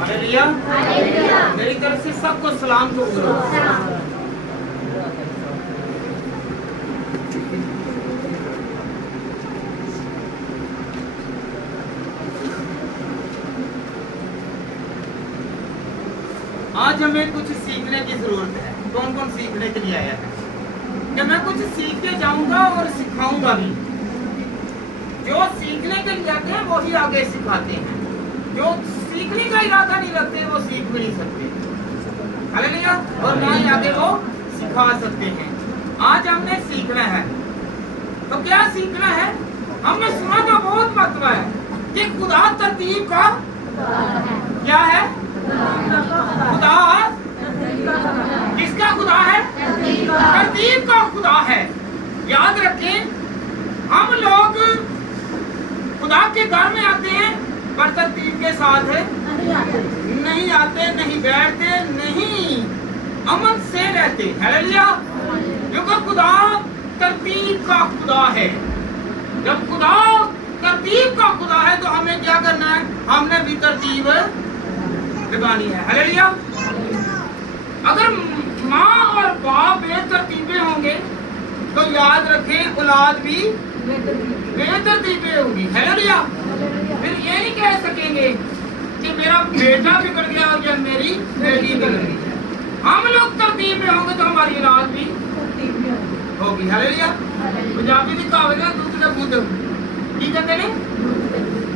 Hallelujah. मेरी तरफ से सबको सलाम को करो। आज हमें कुछ सीखने की जरूरत है। कौन कौन सीखने के लिए आया है? कि मैं कुछ सीख के जाऊंगा और सिखाऊंगा भी। जो सीखने के लिए आते हैं वो ही आगे सिखाते हैं। जो सीखने का इरादा नहीं रखते वो सीख भी नहीं सकते। हालेलुया। और ना ही आगे वो सिखा सकते हैं। आज हमने सीखना है। तो क्या सीखना है? हमने सुना तो बहुत महत्व है कि खुदा तरतीब का क्या है? खुदा किसका खुदा है? तरतीब का खुदा है। याद रखें, हम लोग खुदा के घर में आते हैं पर तरतीब के साथ नहीं आते, नहीं बैठते, नहीं अमन से रहते। हालेलुया। क्योंकि खुदा तरतीब का खुदा है। जब खुदा तरतीब का खुदा है तो हमें क्या करना है? हमने भी तरतीब लगानी है। हालेलुया। अगर माँ और बाप बेतरतीबे होंगे तो याद रखें औलाद भी बेतरतीबे होगी। हालेलुया। फिर ये नहीं कह सकेंगे कि मेरा बेटा बिगड़ गया और या मेरी बेटी बिगड़ गई है। हम लोग तरतीब में होंगे तो हमारी औलाद भी होगी। हालेलुया। पंजाबी की कहावत है, दूध का बुद्ध की कहते हैं,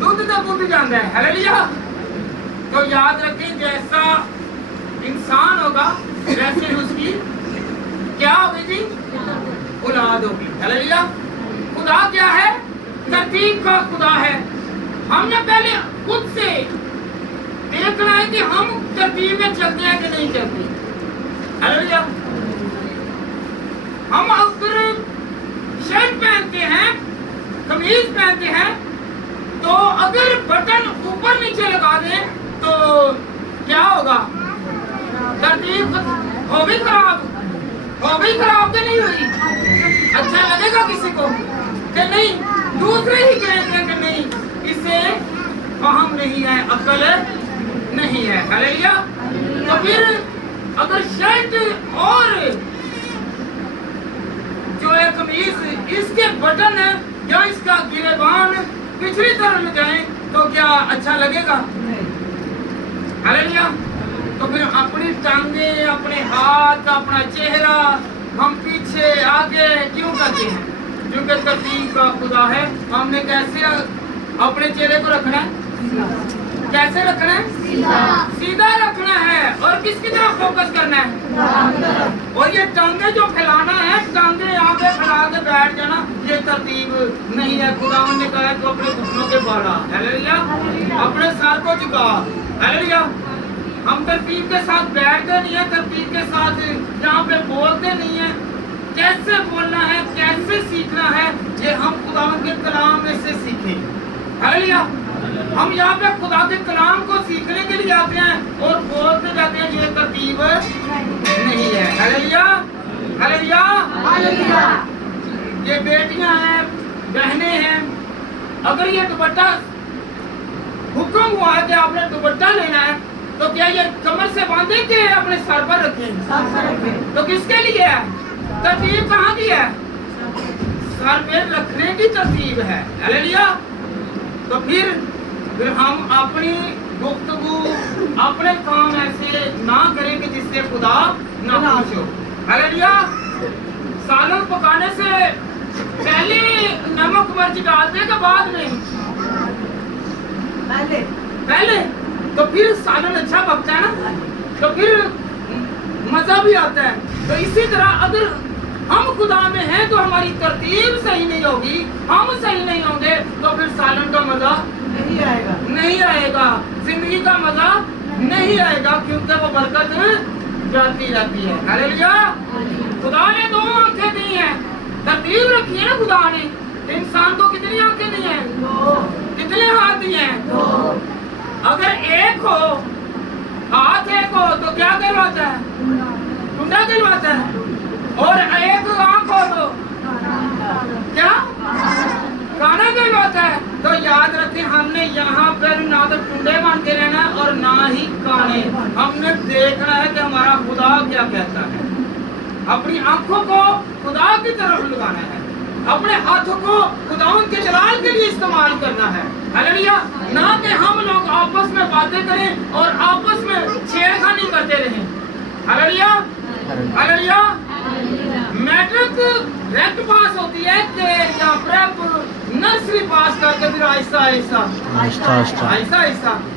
दूध का बुद्ध जानता है। हालेलुया। तो याद रखें, जैसा इंसान होगा वैसे उसकी क्या होगी जी? औलाद होगी। हालेलुया। खुदा क्या है? तरतीब का खुदा है। हमने पहले खुद से देखना है कि हम तरतीब में चलते हैं कि नहीं चलते। हालेलुया। हम अगर शर्ट पहनते हैं, कमीज पहनते हैं, तो अगर बटन ऊपर नीचे लगा दें तो क्या होगा? तरतीब हो गई खराब, हो गई खराब कि नहीं हुई? अच्छा लगेगा किसी को कि नहीं? दूसरे ही कहेंगे कि नहीं, इससे फहम नहीं है, अकल नहीं है। हालेलुया। तो फिर अगर शर्ट और जो है कमीज, इसके बटन या इसका गिरेबान पिछली तरफ में जाए तो क्या अच्छा लगेगा? हालेलुया। तो फिर अपनी टांगे, अपने हाथ, अपना चेहरा हम पीछे आगे क्यों करते हैं? क्योंकि तरतीब का खुदा है। हमने कैसे अपने चेहरे को रखना है? कैसे रखना है? सीधा रखना है। और किसकी तरफ फोकस करना है? और ये टांगे जो फैलाना है, टांगे आगे फैला के बैठ जाना, ये तरतीब नहीं है। खुदा ने कहा तो अपने घुटनों के बाड़ा। हालेलुया। अपने सर को झुका। हालेलुया। हम तरतीब के साथ बैठते नहीं है, तरतीब के साथ यहाँ पे बोलते नहीं है। कैसे बोलना है, कैसे सीखना है, ये हम खुदा के कलाम में से सीखें। हालेलुया। हम यहाँ पे खुदा के कलाम को सीखने के लिए आते हैं और बोलते जाते हैं ये तरतीब नहीं है। हालेलुया। हालेलुया। हालेलुया। ये बेटियां हैं, बहनें हैं, अगर ये दुपट्टा हुक्म हुआ है कि आपने दुपट्टा लेना है तो क्या ये कमर से बांधे के अपने सर पर रखें? तो किसके लिए है? तरतीब कहाँ की है? सर पे रखने की तरतीब है। हालेलुया। तो फिर हम अपनी गुफ्तगू, अपने काम ऐसे ना करें कि जिससे खुदा ना खुश हो। हालेलुया। सालन पकाने से पहले नमक मिर्च डालते के बाद में? पहले। तो फिर सालन अच्छा पकता है ना, तो फिर मजा भी आता है। तो इसी तरह अगर हम खुदा में हैं तो हमारी तरतीब सही नहीं होगी, हम सही नहीं होंगे तो फिर सालन का मजा नहीं आएगा, जिंदगी का मजा नहीं आएगा, क्योंकि वो बरकत जाती रहती है। हालेलुया। खुदा ने दो आंखें दी हैं, तरतीब रखी है ना खुदा ने। इंसान को कितनी आंखें दी हैं? कितने हाथ दिए हैं? अगर एक हो, हाथ एक हो तो क्या कहलाता है? टुंडा कहलाता है। और एक आंख हो तो क्या? काना कहलाता है। तो याद रखें, हमने यहाँ पर ना तो टुंडे मान के रहना और ना ही हमने देखना है कि हमारा खुदा क्या कहता है। अपनी आंखों को खुदा की तरफ लगाना है, अपने हाथों को खुदावंद के जलाल के लिए इस्तेमाल करना है। हालेलुया। ना कि हम लोग आपस में बातें करें और आपस में छेड़खानी करते रहें। Hallelujah hallelujah. मैट्रिक रैंक पास होती है कि या प्रेप नर्सरी पास करके फिर आहिस्ता आहिस्ता।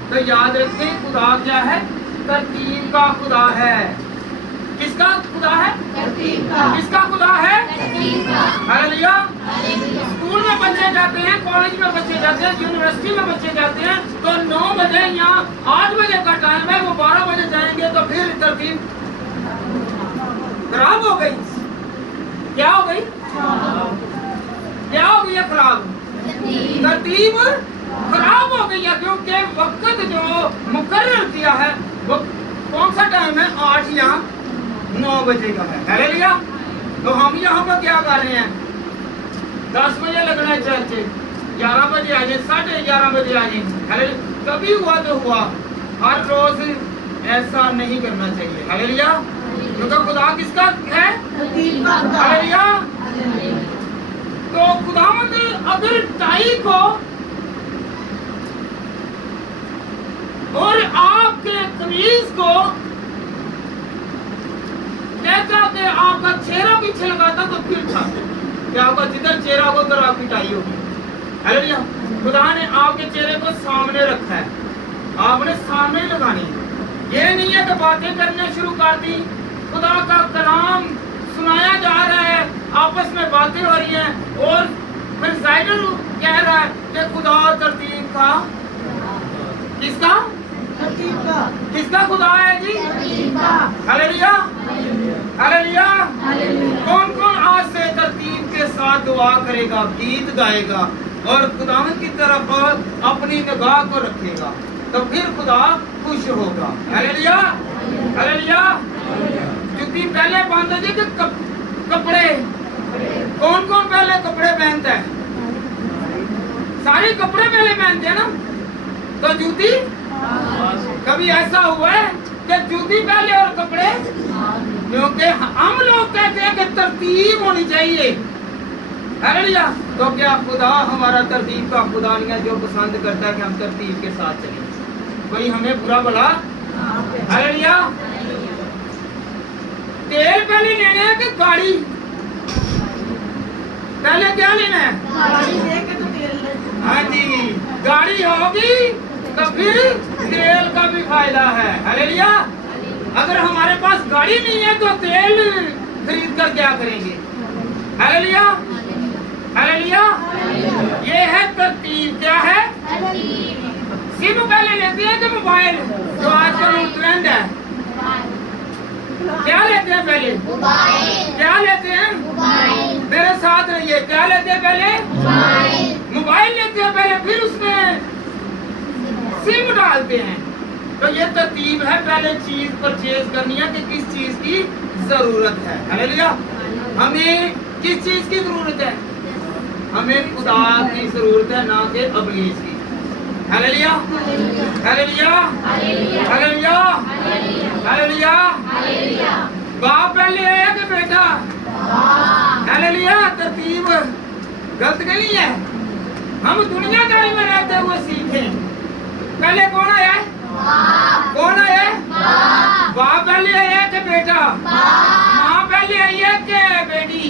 तो याद रखें खुदा क्या है? तरतीब का खुदा है। किसका खुदा है? किसका खुदा है? हालेलुया। स्कूल में बच्चे जाते हैं, कॉलेज में बच्चे जाते हैं, यूनिवर्सिटी में बच्चे जाते हैं, तो 9 बजे या 8 बजे का टाइम है, वो 12 बजे जाएंगे तो फिर तरतीब खराब हो गई। क्या हो गई? क्या हो गई? खराब तरतीब खराब हो गई है, क्योंकि वक्त जो मुकर्रर किया है वो कौन सा टाइम है? 8 या 9 बजे का है। हालेलुया। तो हम यहाँ पर क्या कर रहे हैं? 10 बजे लगना है चर्च, 11 बजे आ जाए, 11:30 बजे आ जाए। हालेलुया। कभी हुआ तो हुआ, हर रोज ऐसा नहीं करना चाहिए। हालेलुया। क्योंकि खुदा किसका है? हालेलुया। तो खुदावंद अगर टाई को और आपके कमीज को कहता कि आपका चेहरा पीछे लगाता तो फिर था कि आपका जिधर चेहरा हो उधर आपकी टाई होगी। हालेलुया। खुदा ने आपके चेहरे को सामने रखा है, आपने सामने लगानी है। ये नहीं है कि बातें करने शुरू कर दी, खुदा का कलाम सुनाया जा रहा है, आपस में बातें हो रही हैं और प्रिसाइडर कह रहा है कि खुदा तरतीब का किसका? किसका खुदा है जी? Hallelujah hallelujah. कौन कौन आज से तरतीब के साथ दुआ करेगा, गीत गाएगा और खुदावंद की तरफ अपनी निगाह को रखेगा, तो फिर खुदा खुश होगा। Hallelujah hallelujah. जुत्ती पहले बांधे जी कि कपड़े? कौन कौन पहले कपड़े पहनता है? सारे कपड़े पहले पहनते हैं ना, तो जूती? कभी ऐसा हुआ है कि जूती पहले और कपड़े? क्योंकि हम लोग कहते हैं कि तरतीब होनी चाहिए। हालेलुया। तो क्या खुदा हमारा तरतीब का खुदा नहीं है जो पसंद करता है कि हम तरतीब के साथ चलें? कोई हमें बुरा भला? हालेलुया। तेल पहले लेना है कि गाड़ी? पहले क्या लेना है? हाँ जी, गाड़ी होगी तो फिर तेल का भी फायदा है। हालेलुया। अगर हमारे पास गाड़ी नहीं है तो तेल खरीद कर क्या करेंगे? Hallelujah hallelujah. ये है तरतीब। क्या है? सिम पहले लेते हैं कि मोबाइल, जो आजकल ट्रेंड है? क्या लेते हैं पहले? क्या लेते हैं? मेरे साथ रहिए। क्या लेते हैं पहले? मोबाइल लेते हैं पहले, फिर उसमें सिम डालते हैं। तो ये तरतीब है, पहले चीज परचेज करनी है कि किस चीज की जरूरत है। हालेलुया। हमें किस चीज की जरूरत है? हमें खुदा की जरूरत है, ना कि इब्लीस की। Hallelujah hallelujah hallelujah hallelujah. बाप पहले आया कि बेटा? हालेलुया। तरतीब गलत नहीं है, हम दुनियादारी में रहते हुए सीखें। पहले कौन आया? कौन आया? बाप पहले आया कि बेटा? माँ पहले आई है कि बेटी?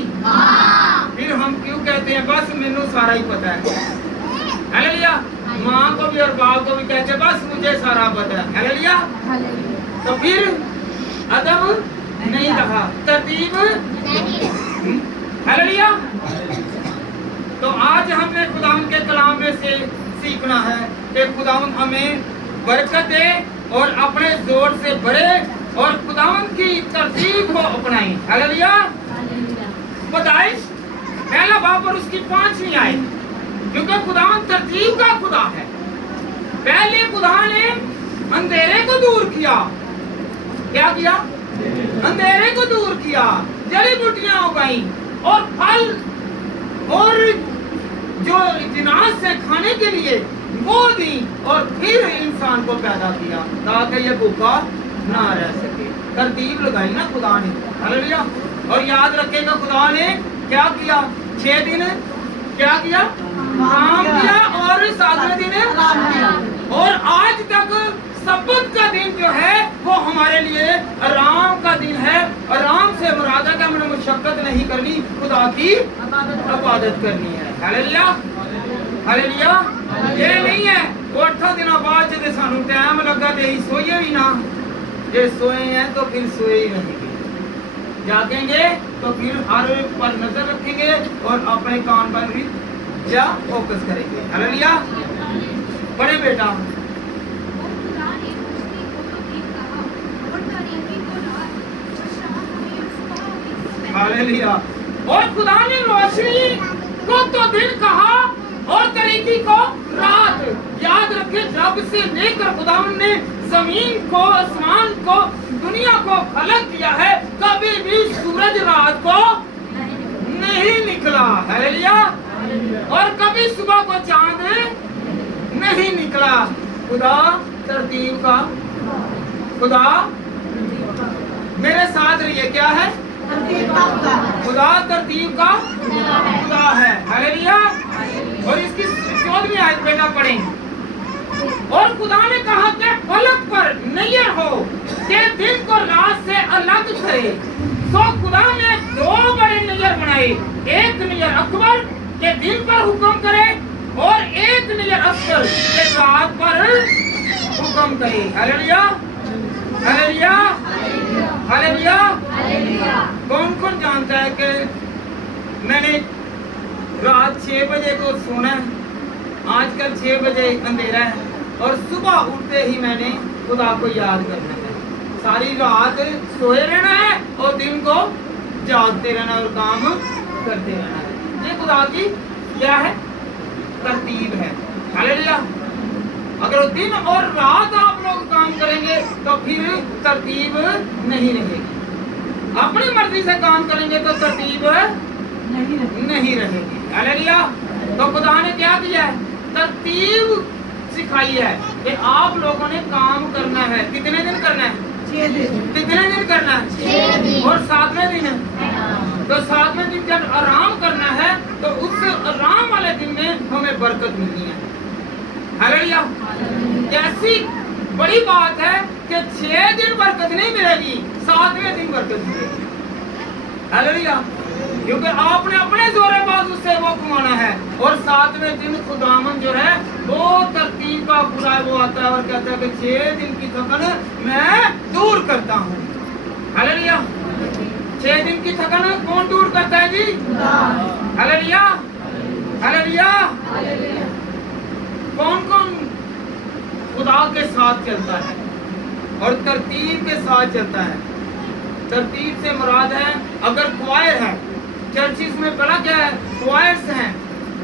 फिर हम क्यों कहते हैं बस मैनू सारा ही पता है? हालेलुया। माँ को भी और बाप को भी कहते हैं बस मुझे सारा पता है। हालेलुया। तो फिर अदब नहीं रहा, तरतीब। हालेलुया। तो आज हमने खुदावंद के कलाम में से सीखना है कि खुदावंद हमें बरकत दे और अपने जोर से भरे और खुदावंद की तरतीब को अपनाएं। हालेलुया। पैदाइश पहला बाब और उसकी 5वीं आयत, क्योंकि खुदावंद तरतीब का खुदा है। पहले खुदा ने अंधेरे को दूर किया। क्या किया? अंधेरे को दूर किया, जड़ी बूटियां हो गई और फल और जो जिनात से खाने के लिए वो दी, और फिर इंसान को पैदा किया ताकि ये भूखा ना रह सके। तरतीब लगाई ना खुदा ने, हालेलुया। और याद रखेगा खुदा ने क्या किया, 6 दिन क्या किया, काम किया और 7वें दिन आराम किया। और आज तक सब्बत का दिन जो है वो हमारे लिए आराम का दिन है। आराम से मुराद है कि हमने मुशक्कत नहीं करनी, खुदा की इबादत करनी है। Hallelujah, hallelujah. ये नहीं है वो 8 दिन बाद जब सानू टाइम लगा तो ही सोइए भी ना, जे सोए हैं तो फिर सोए ही रहेंगे, जागेंगे तो फिर हर पर नजर रखेंगे और अपने काम पर भी क्या फोकस करेंगे। हालेलुया। बड़े बेटा हालेलुया। और खुदा ने रोशनी को तो दिन कहा और तरीकी को रात। याद रखे जब से लेकर खुदा ने जमीन को, आसमान को, दुनिया को फलक किया है, कभी भी सूरज रात को नहीं निकला। हालेलुया। और कभी सुबह को चांद नहीं निकला। खुदा तरतीब का, खुदा मेरे साथ रहिए, क्या है, खुदा तरतीब का खुदा है। हालेलुया। और इसकी 14वीं आयत बेटा पढ़ेंगे। और खुदा ने कहा कि फलक पर नैयर हो कि दिन को रात से अलग करे। तो खुदा ने 2 बड़े नैयर बनाए, एक नैयर अकबर के दिन पर हुक्म करे और एक नैयर अफसर के रात पर हुक्म करे। Hallelujah, hallelujah, hallelujah. कौन कौन जानता है कि मैंने रात 6 बजे को सोना है, आजकल 6 बजे अंधेरा है और सुबह उठते ही मैंने खुदा को याद करना है। सारी रात सोए रहना है और दिन को जागते रहना और काम करते रहना है। ये खुदा की क्या है, तरतीब है। हालेलुया। अगर दिन और रात आप लोग काम करेंगे तो फिर तरतीब नहीं रहेगी। अपनी मर्जी से काम करेंगे तो तरतीब नहीं रहेगी। हालेलुया। तो खुदा ने क्या किया है, तरतीब सिखाई है कि आप लोगों ने काम करना है। कितने दिन करना है, 6 दिन। कितने दिन करना है, 6 दिन। और 7वें दिन तो 7वें दिन जब आराम करना है तो उस आराम वाले दिन में हमें बरकत मिलनी है। हालेलुया। कैसी बड़ी बात है कि 6 दिन बरकत नहीं मिलेगी, 7वें दिन बरकत मिलेगी। हालेलुया। क्योंकि आपने अपने जोरे बाजू से वो कमाना है। और 7वें दिन खुदावन जो है वो तरतीब का खुदा वो आता है और कहता है कि 6 दिन की थकन मैं दूर करता हूँ। हालेलुया। 6 दिन की थकन कौन दूर करता है जी, हालेलुया, हालेलुया। कौन कौन खुदा के साथ चलता है और तरतीब के साथ चलता है। तरतीब से मुराद है, अगर क्वायर है चर्चिस में, बड़ा क्या है, क्वायर्स हैं,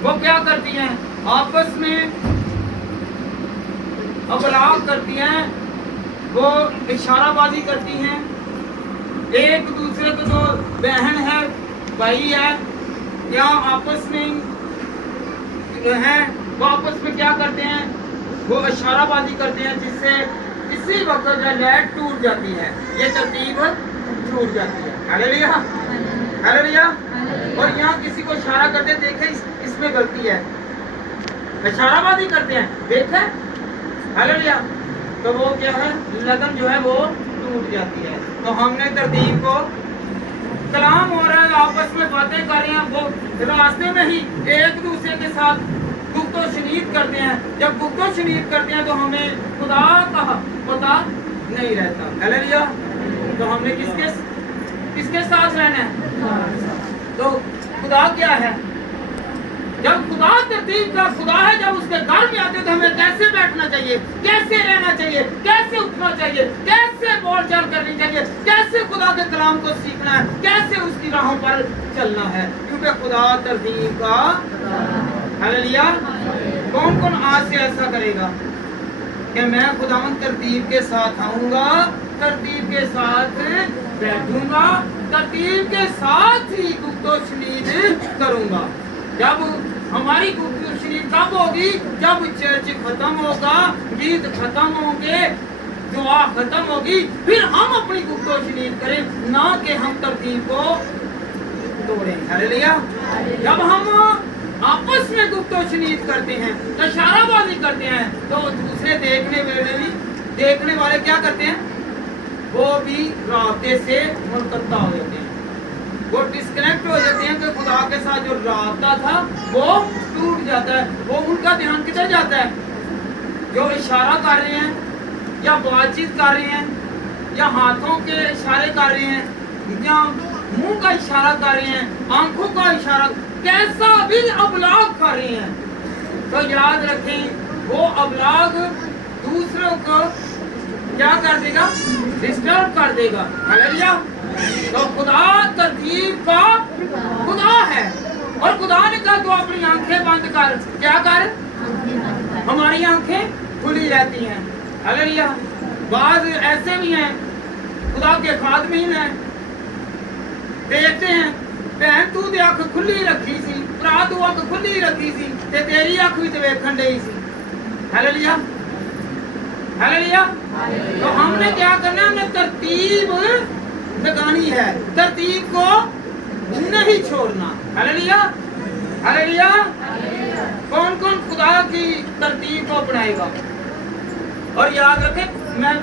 वो क्या करती हैं, आपस में अबलाग करती हैं, वो इशाराबाजी करती हैं। एक दूसरे को जो बहन है, भाई है, या आपस में है, वो आपस में क्या करते हैं, वो इशाराबाजी करते हैं, जिससे इसी वक्त जो लाइट टूट जाती है, ये तरतीब टूट जाती है। Hallelujah, hallelujah. और यहाँ किसी को इशारा करते देखे, इसमें गलती है, इशाराबाजी करते हैं, देखे, हालेलुया, तो वो क्या है, लगन जो है वो टूट जाती है। तो हमने तरतीब को, कलाम हो रहा है, आपस में बातें कर रहे हैं, वो रास्ते में ही एक दूसरे के साथ गुफ्तो शनीद करते हैं। जब गुफ्तो शनीद करते हैं तो हमें खुदा का पता नहीं रहता। हालेलुया। तो हमने किसके साथ रहना है, तो खुदा क्या है, जब खुदा तरतीब का खुदा है, जब उसके घर में आते तो हमें कैसे बैठना चाहिए, कैसे रहना चाहिए, कैसे उठना चाहिए, कैसे बोल चाल करनी चाहिए, कैसे खुदा के कलाम को सीखना है, कैसे उसकी राहों पर चलना है, क्योंकि खुदा तरतीब का। हालेलुया। कौन कौन आज से ऐसा करेगा कि मैं खुदावंद तरतीब के साथ आऊंगा, तरतीब के साथ बैठूंगा, तरतीब के साथ ही गुफ्तो शनीद करूंगा। जब हमारी गुफ्तो शनीद कब होगी, जब चर्च खत्म होगा, गीत खत्म होंगे, जो दुआ खत्म होगी फिर हम अपनी गुफ्तो शनीद करें, ना कि हम तरतीब को तोड़ें। हालेलुया। जब हम आपस में गुफ्तो शनीद करते हैं, इशाराबाजी करते हैं, तो दूसरे देखने वाले क्या करते हैं, वो भी रास्ते से मुनक़ता हो जाते हैं, वो डिस्कनेक्ट हो जाते हैं कि खुदा के साथ जो रास्ता था वो टूट जाता है। वो उनका ध्यान किधर जाता है, जो इशारा कर रहे हैं या बातचीत कर रहे हैं या हाथों के इशारे कर रहे हैं या मुंह का इशारा कर रहे हैं, आंखों का इशारा, कैसा भी अबलाग कर रहे हैं, तो याद रखें वो अबलाग दूसरों को क्या कर देगा, डिस्टर्ब कर देगा। हालेलुया। तो खुदा तरतीब का खुदा है, और खुदा ने कहा तो अपनी आंखें बंद कर, क्या कर, हमारी आंखें खुली रहती हैं। हालेलुया। बाज ऐसे भी हैं खुदा के खादमीन हैं, देखते हैं भैन तू तो अख खुली रखी सी, भरा तू अख खुली रखी सी ते तेरी अख भी तो वेखण डई सी। हालेलुया। हालेलुया। तो हमने क्या करना है, हमने तरतीब लगानी है, तरतीब को नहीं छोड़ना। हालेलुया। हालेलुया। कौन कौन खुदा की तरतीब को अपनाएगा, और याद रखें मैं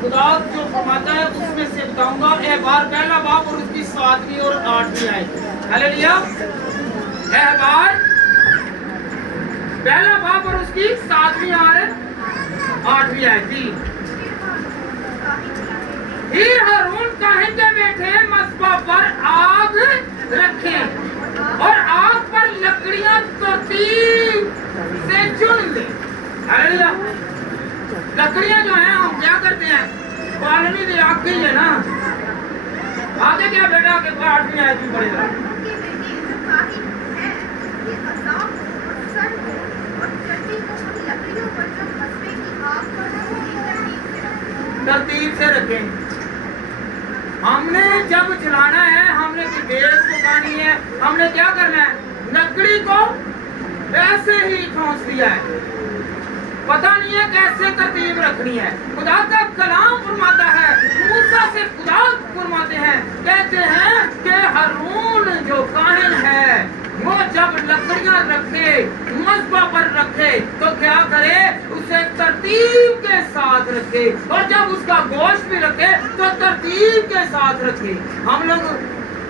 खुदा जो फरमाता है उसमें से बताऊंगा। एहबार पहला बाब और उसकी 7वीं और 8वीं आयत। हालेलुया। एहबार पहला बाब और उसकी 7वीं और 8वीं आयत। फिर हारून काहिन के बेटे मस्बा पर आग रखे और आग पर लकड़ियां तरतीब से चुन ले। हालेलुया। लकड़ियां जो हैं हम क्या करते हैं, बालनी की आग की है ना, आगे क्या बेटा के 8वीं आयत में पड़ेगा। तरतीब से रखें। हमने जब चलाना है, हमने बेल पकानी है, हमने क्या करना है, लकड़ी को वैसे ही ठोंस दिया है, पता नहीं है कैसे तरतीब रखनी है। खुदा का कलाम फरमाता है, मूसा से खुदा फरमाते हैं, कहते हैं कि हारून जो काहिन है वो जब लकड़ियां रखे, मस्बा पर रखे, तो क्या करे, उसे तरतीब के साथ रखे, और जब उसका गोश्त भी रखे तो तरतीब के साथ रखे। हम लोग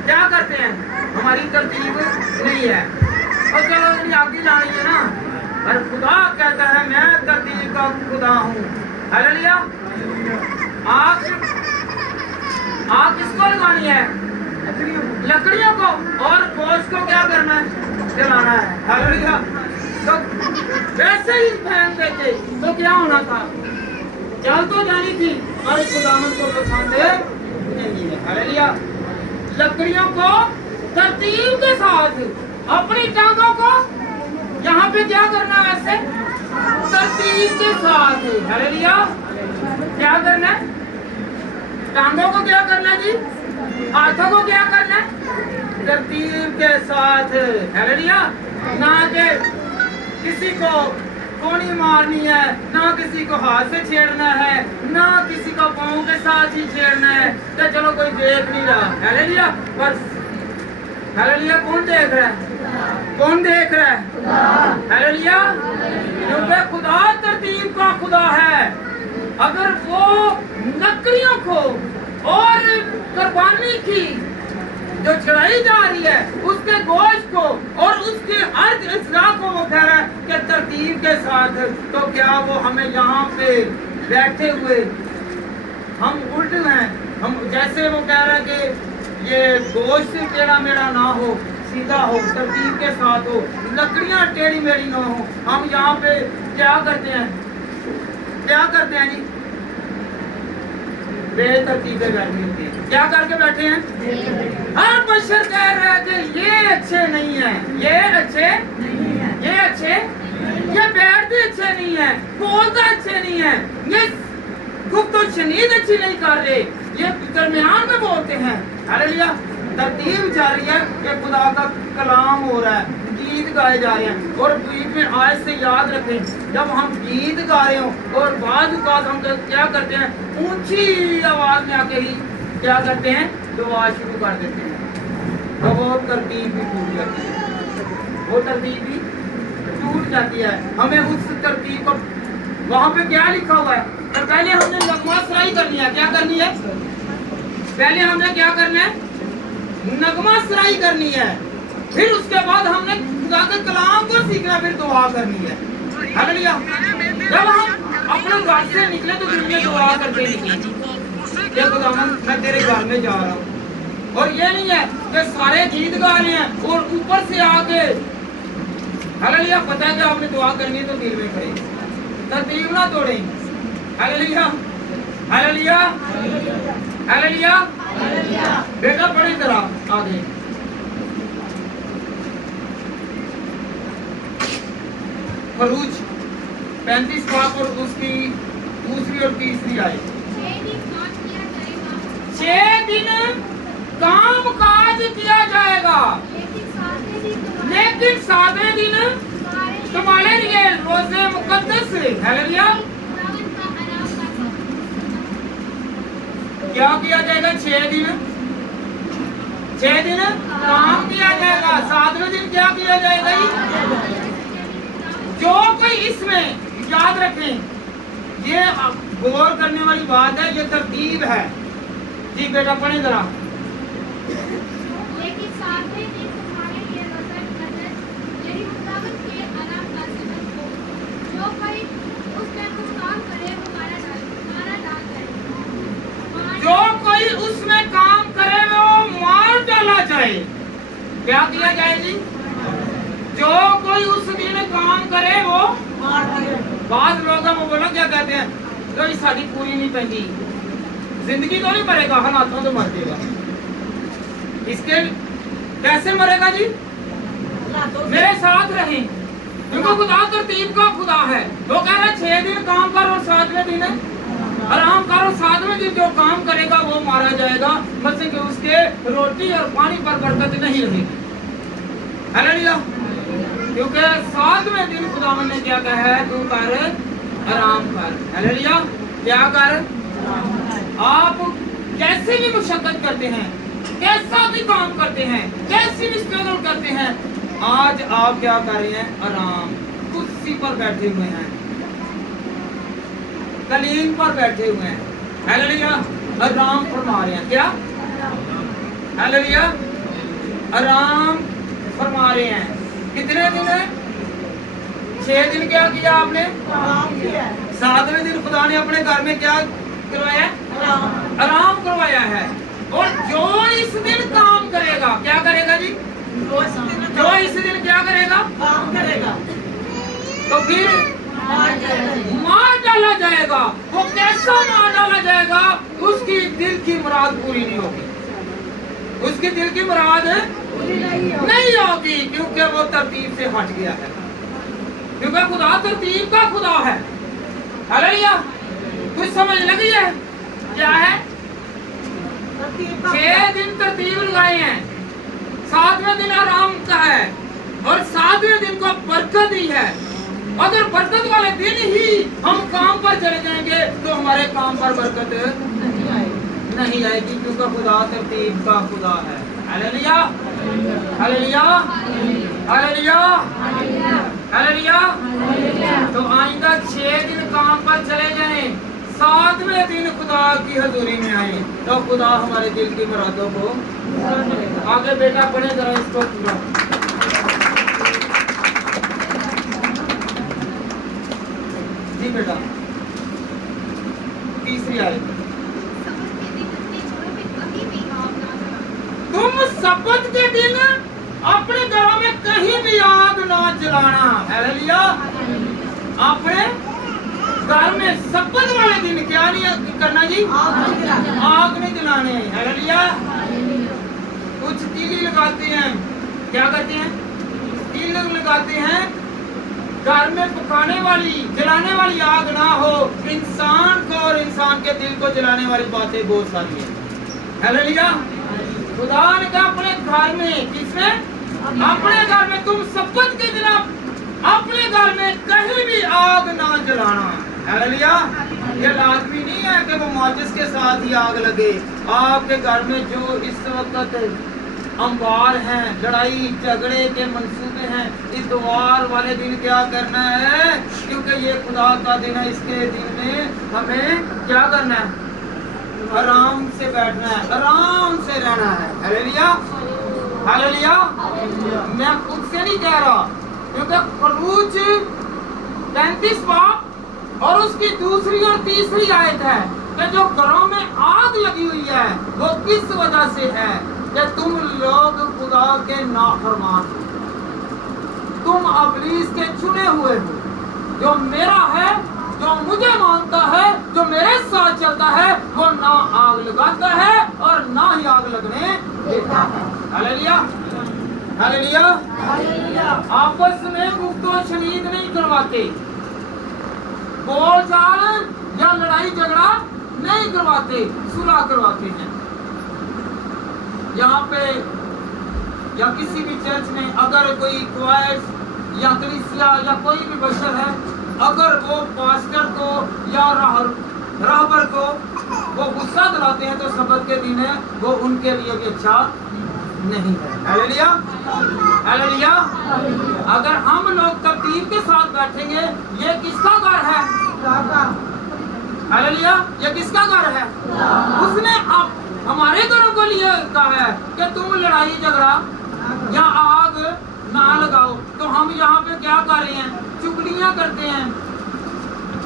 क्या करते हैं, हमारी तरतीब नहीं है, और चलो आगे जानी है ना, और खुदा कहता है मैं तरतीब का खुदा हूँ। हालेलुया। आग किसको लगानी है, लकड़ियों को, और गोश्त को क्या करना है, जलाना है। हालेलुया। तो वैसे ही फेंक देते तो क्या होना था, जल तो जानी थी और खुदावन को पसंद नहीं है। हालेलुया। लकड़ियों को तरतीब के साथ, अपनी टांगों को यहाँ पे क्या करना, वैसे तरतीब के साथ। हालेलुया। क्या करना है, टांगों को क्या करना जी, हाथों को क्या करना है, तरतीब के साथ। हालेलुया। ना कि किसी को कोनी मारनी है, ना किसी को हाथ से छेड़ना है, ना किसी को पाँव के साथ ही छेड़ना है, तो चलो कोई देख नहीं रहा। हालेलुया। बस हालेलुया। कौन देख रहा है, कौन देख रहा है, हालेलुया। क्योंकि खुदा तरतीब का खुदा है। अगर वो लकड़ियों को और कुर्बानी की जो चढ़ाई जा रही है उसके गोश्त को और उसके हर इज्जा को वो कह रहा है कि तरतीब के साथ, तो क्या वो हमें यहाँ पे बैठे हुए हम उल्ट हैं, हम जैसे वो कह रहा है कि ये गोश्त टेढ़ा मेढ़ा ना हो, सीधा हो, तरतीब के साथ हो, लकड़ियां टेढ़ी मेढ़ी ना हो। हम यहाँ पे क्या करते हैं, क्या करते हैं जी, बेतरतीबे बैठे होते हैं। क्या करके बैठे हैं, हर बशर कह रहा है कि ये अच्छे नहीं है, ये अच्छे नहीं है, ये अच्छे, ये बैठते अच्छे नहीं है, बोलते अच्छे नहीं है, ये गुफ्तो शनीद अच्छी नहीं कर रहे, ये दरमियान में बोलते हैं। हालेलुया। तरतीब जारी है कि खुदा का कलाम हो रहा है, गीत गाए जा रहे हैं, और बीच में आज से याद रखें جب ہم گیت گا رہے ہوں اور بعض اوقات ہم کیا کرتے ہیں اونچی آواز میں آ کے ہی کیا کرتے ہیں دعا شروع کر دیتے ہیں تو وہ ترتیب بھی ٹوٹ جاتی ہے، وہ ترتیب بھی ٹوٹ جاتی ہے. ہمیں اس ترتیب کو وہاں پہ کیا لکھا ہوا ہے تو پہلے ہم نے نغمہ سرائی کرنی ہے. کیا کرنی ہے؟ پہلے ہم نے کیا کرنا ہے نغمہ سرائی کرنی ہے. پھر اس کے بعد ہم نے خدا کے کلام کو سیکھنا، پھر دعا کرنی ہے. ہاللویا. جب ہم اپنے گھر سے نکلے تو دل میں دعا کرتے نکلے کہ خداوند میں تیرے گھر میں جا رہا ہوں. اور یہ نہیں ہے کہ سارے گیت گا رہے ہیں اور اوپر سے آ کے ہاللویا پتہ ہے کہ آپ نے دعا کرنی ہے تو دل میں کریں، ترتیب نہ توڑیں. Hallelujah hallelujah hallelujah. بیٹا پڑھی طرح آگے خروج 35 باپ اور اس کی دوسری اور تیسری آئے. 6 دن کام کاج کیا جائے گا لیکن 7ویں دن تمہارے لیے روزے مقدس. ہاللویا. کیا کیا جائے گا؟ 6 دن کام کیا جائے گا، 7ویں دن کیا کیا جائے گا؟ جو کوئی اس میں یاد رکھیں، یہ غور کرنے والی بات ہے، یہ ترتیب ہے. جی بیٹا پڑھیں ذرا. جو کوئی اس میں کام کرے وہ مار ڈالا جائے. کیا کیا جائے جی؟ جو کوئی اس دن کام کرے وہ بعض لوگ وہ بولا کیا کہتے ہیں تو یہ ساری پوری نہیں پہنی زندگی تو نہیں مرے گا، حالاتوں تو مر جائے گا. اس کے کیسے مرے گا جی؟ میرے ساتھ رہیں کیونکہ خدا ترتیب کا خدا ہے. وہ کہہ رہا ہے 6 دن کام کر اور 7ویں دن آرام کرو. 7ویں دن جو کام کرے گا وہ مارا جائے گا، مثلا کہ اس کے روٹی اور پانی پر برکت نہیں رہے گی. ہاللویا. کیونکہ 7ویں دن خداوند نے کیا کہا ہے تو کر آرام کر. ہاللویا. کیا کر؟ آپ کیسے بھی مشقت کرتے ہیں، کیسا بھی کام کرتے ہیں، کیسی بھی اسٹرگل کرتے ہیں، آج آپ کیا کر رہے ہیں؟ آرام. کرسی پر بیٹھے ہوئے ہیں، قلیم پر بیٹھے ہوئے ہیں. ہاللویا. آرام فرما رہے ہیں. کیا؟ ہاللویا. آرام فرما رہے ہیں. کتنے دن ہے؟ 6 دن کیا کیا آپ نے؟ 7ویں دن خدا نے اپنے گھر میں کیا کروایا؟ آرام کروایا ہے. اور جو اس دن کام کرے گا کیا کرے گا جی؟ جو اس دن کیا کرے گا؟ کام کرے گا تو پھر مار ڈالا جائے گا. وہ کیسا مار ڈالا جائے گا؟ اس کی دل کی مراد پوری نہیں ہوگی. اس کی دل کی مراد نہیں ہوگی کیونکہ وہ ترتیب سے ہٹ گیا ہے. کیونکہ خدا ترتیب کا خدا ہے. ہاللویا. کچھ سمجھ لگی ہے کیا ہے؟ 6 دن ترتیب لگائے ہیں، 7ویں دن آرام کا ہے اور 7ویں دن کو برکت دی ہے. اگر برکت والے دن ہی ہم کام پر چلے جائیں گے تو ہمارے کام پر برکت نہیں آئے گی کیونکہ خدا ترتیب کا خدا ہے. Hallelujah hallelujah hallelujah hallelujah. تو آئندہ 6 دن کام پر چلے جائیں، 7ویں دن خدا کی حضوری میں آئیں تو خدا ہمارے دل کی مرادوں کو آگے. بیٹا پڑھے ذرا اس کو پورا. جی بیٹا تیسری آئے. تم سبت کے دن اپنے گھروں میں کہیں بھی آگ نہ جلانا. ہاللویا. اپنے گھر میں سبت والے دن کیا نہیں کرنا جی؟ آگ نہیں جلانے. ہاللویا. کچھ تیلی لگاتے ہیں، کیا کرتے ہیں؟ تیل لگاتے ہیں. گھر میں پکانے والی جلانے والی آگ نہ ہو. انسان کو اور انسان کے دل کو جلانے والی باتیں بہت ساری ہیں. ہاللویا. خدا نے کہا اپنے گھر میں، کس میں؟ اپنے گھر میں تم سبت کے دن अपने घर में कहीं भी आग ना जलाना। हालेलुया। ये लाजमी नहीं है कि वो माचिस के साथ ही आग लगे। आपके घर में जो इस वक्त अंबार हैं, लड़ाई झगड़े के मंसूबे हैं, इतवार वाले दिन क्या करना है, क्योंकि ये खुदा का दिन है, इसके दिन में हमें क्या करना है, आराम से बैठना है, आराम से रहना है। Hallelujah, hallelujah. मैं खुद से नहीं कह रहा, क्योंकि खरूज 35 बाब और उसकी दूसरी और तीसरी आयत है कि जो घरों में आग लगी हुई है वो किस वजह से है कि तुम लोग खुदा के नाफरमान हो, तुम अबलीस के चुने हुए हो। जो मेरा है, जो मुझे मानता है, जो मेरे साथ चलता है, वो ना आग लगाता है और ना ही आग लगने देता है। Hallelujah, hallelujah. आपस में गुफ्तो शनीद नहीं करवाते, बोल चाल या लड़ाई झगड़ा नहीं करवाते, सुलह करवाते हैं। यहाँ पे या किसी भी चर्च में अगर कोई क्वाइस या कलीसिया या कोई भी बशर है, अगर वो पास्टर को या राहबर को वो गुस्सा दिलाते हैं तो सब्त के दिन है वो उनके लिए भी अच्छा नहीं है। Hallelujah, hallelujah. अगर हम लोग तरतीब के साथ बैठेंगे, ये किसका घर है? हालेलुया, ये किसका घर है? उसने अब हमारे घरों को लिए कहा है कि तुम लड़ाई झगड़ा या आग ना लगाओ। तो हम यहाँ पे क्या कर रहे हैं? चुगलियां करते हैं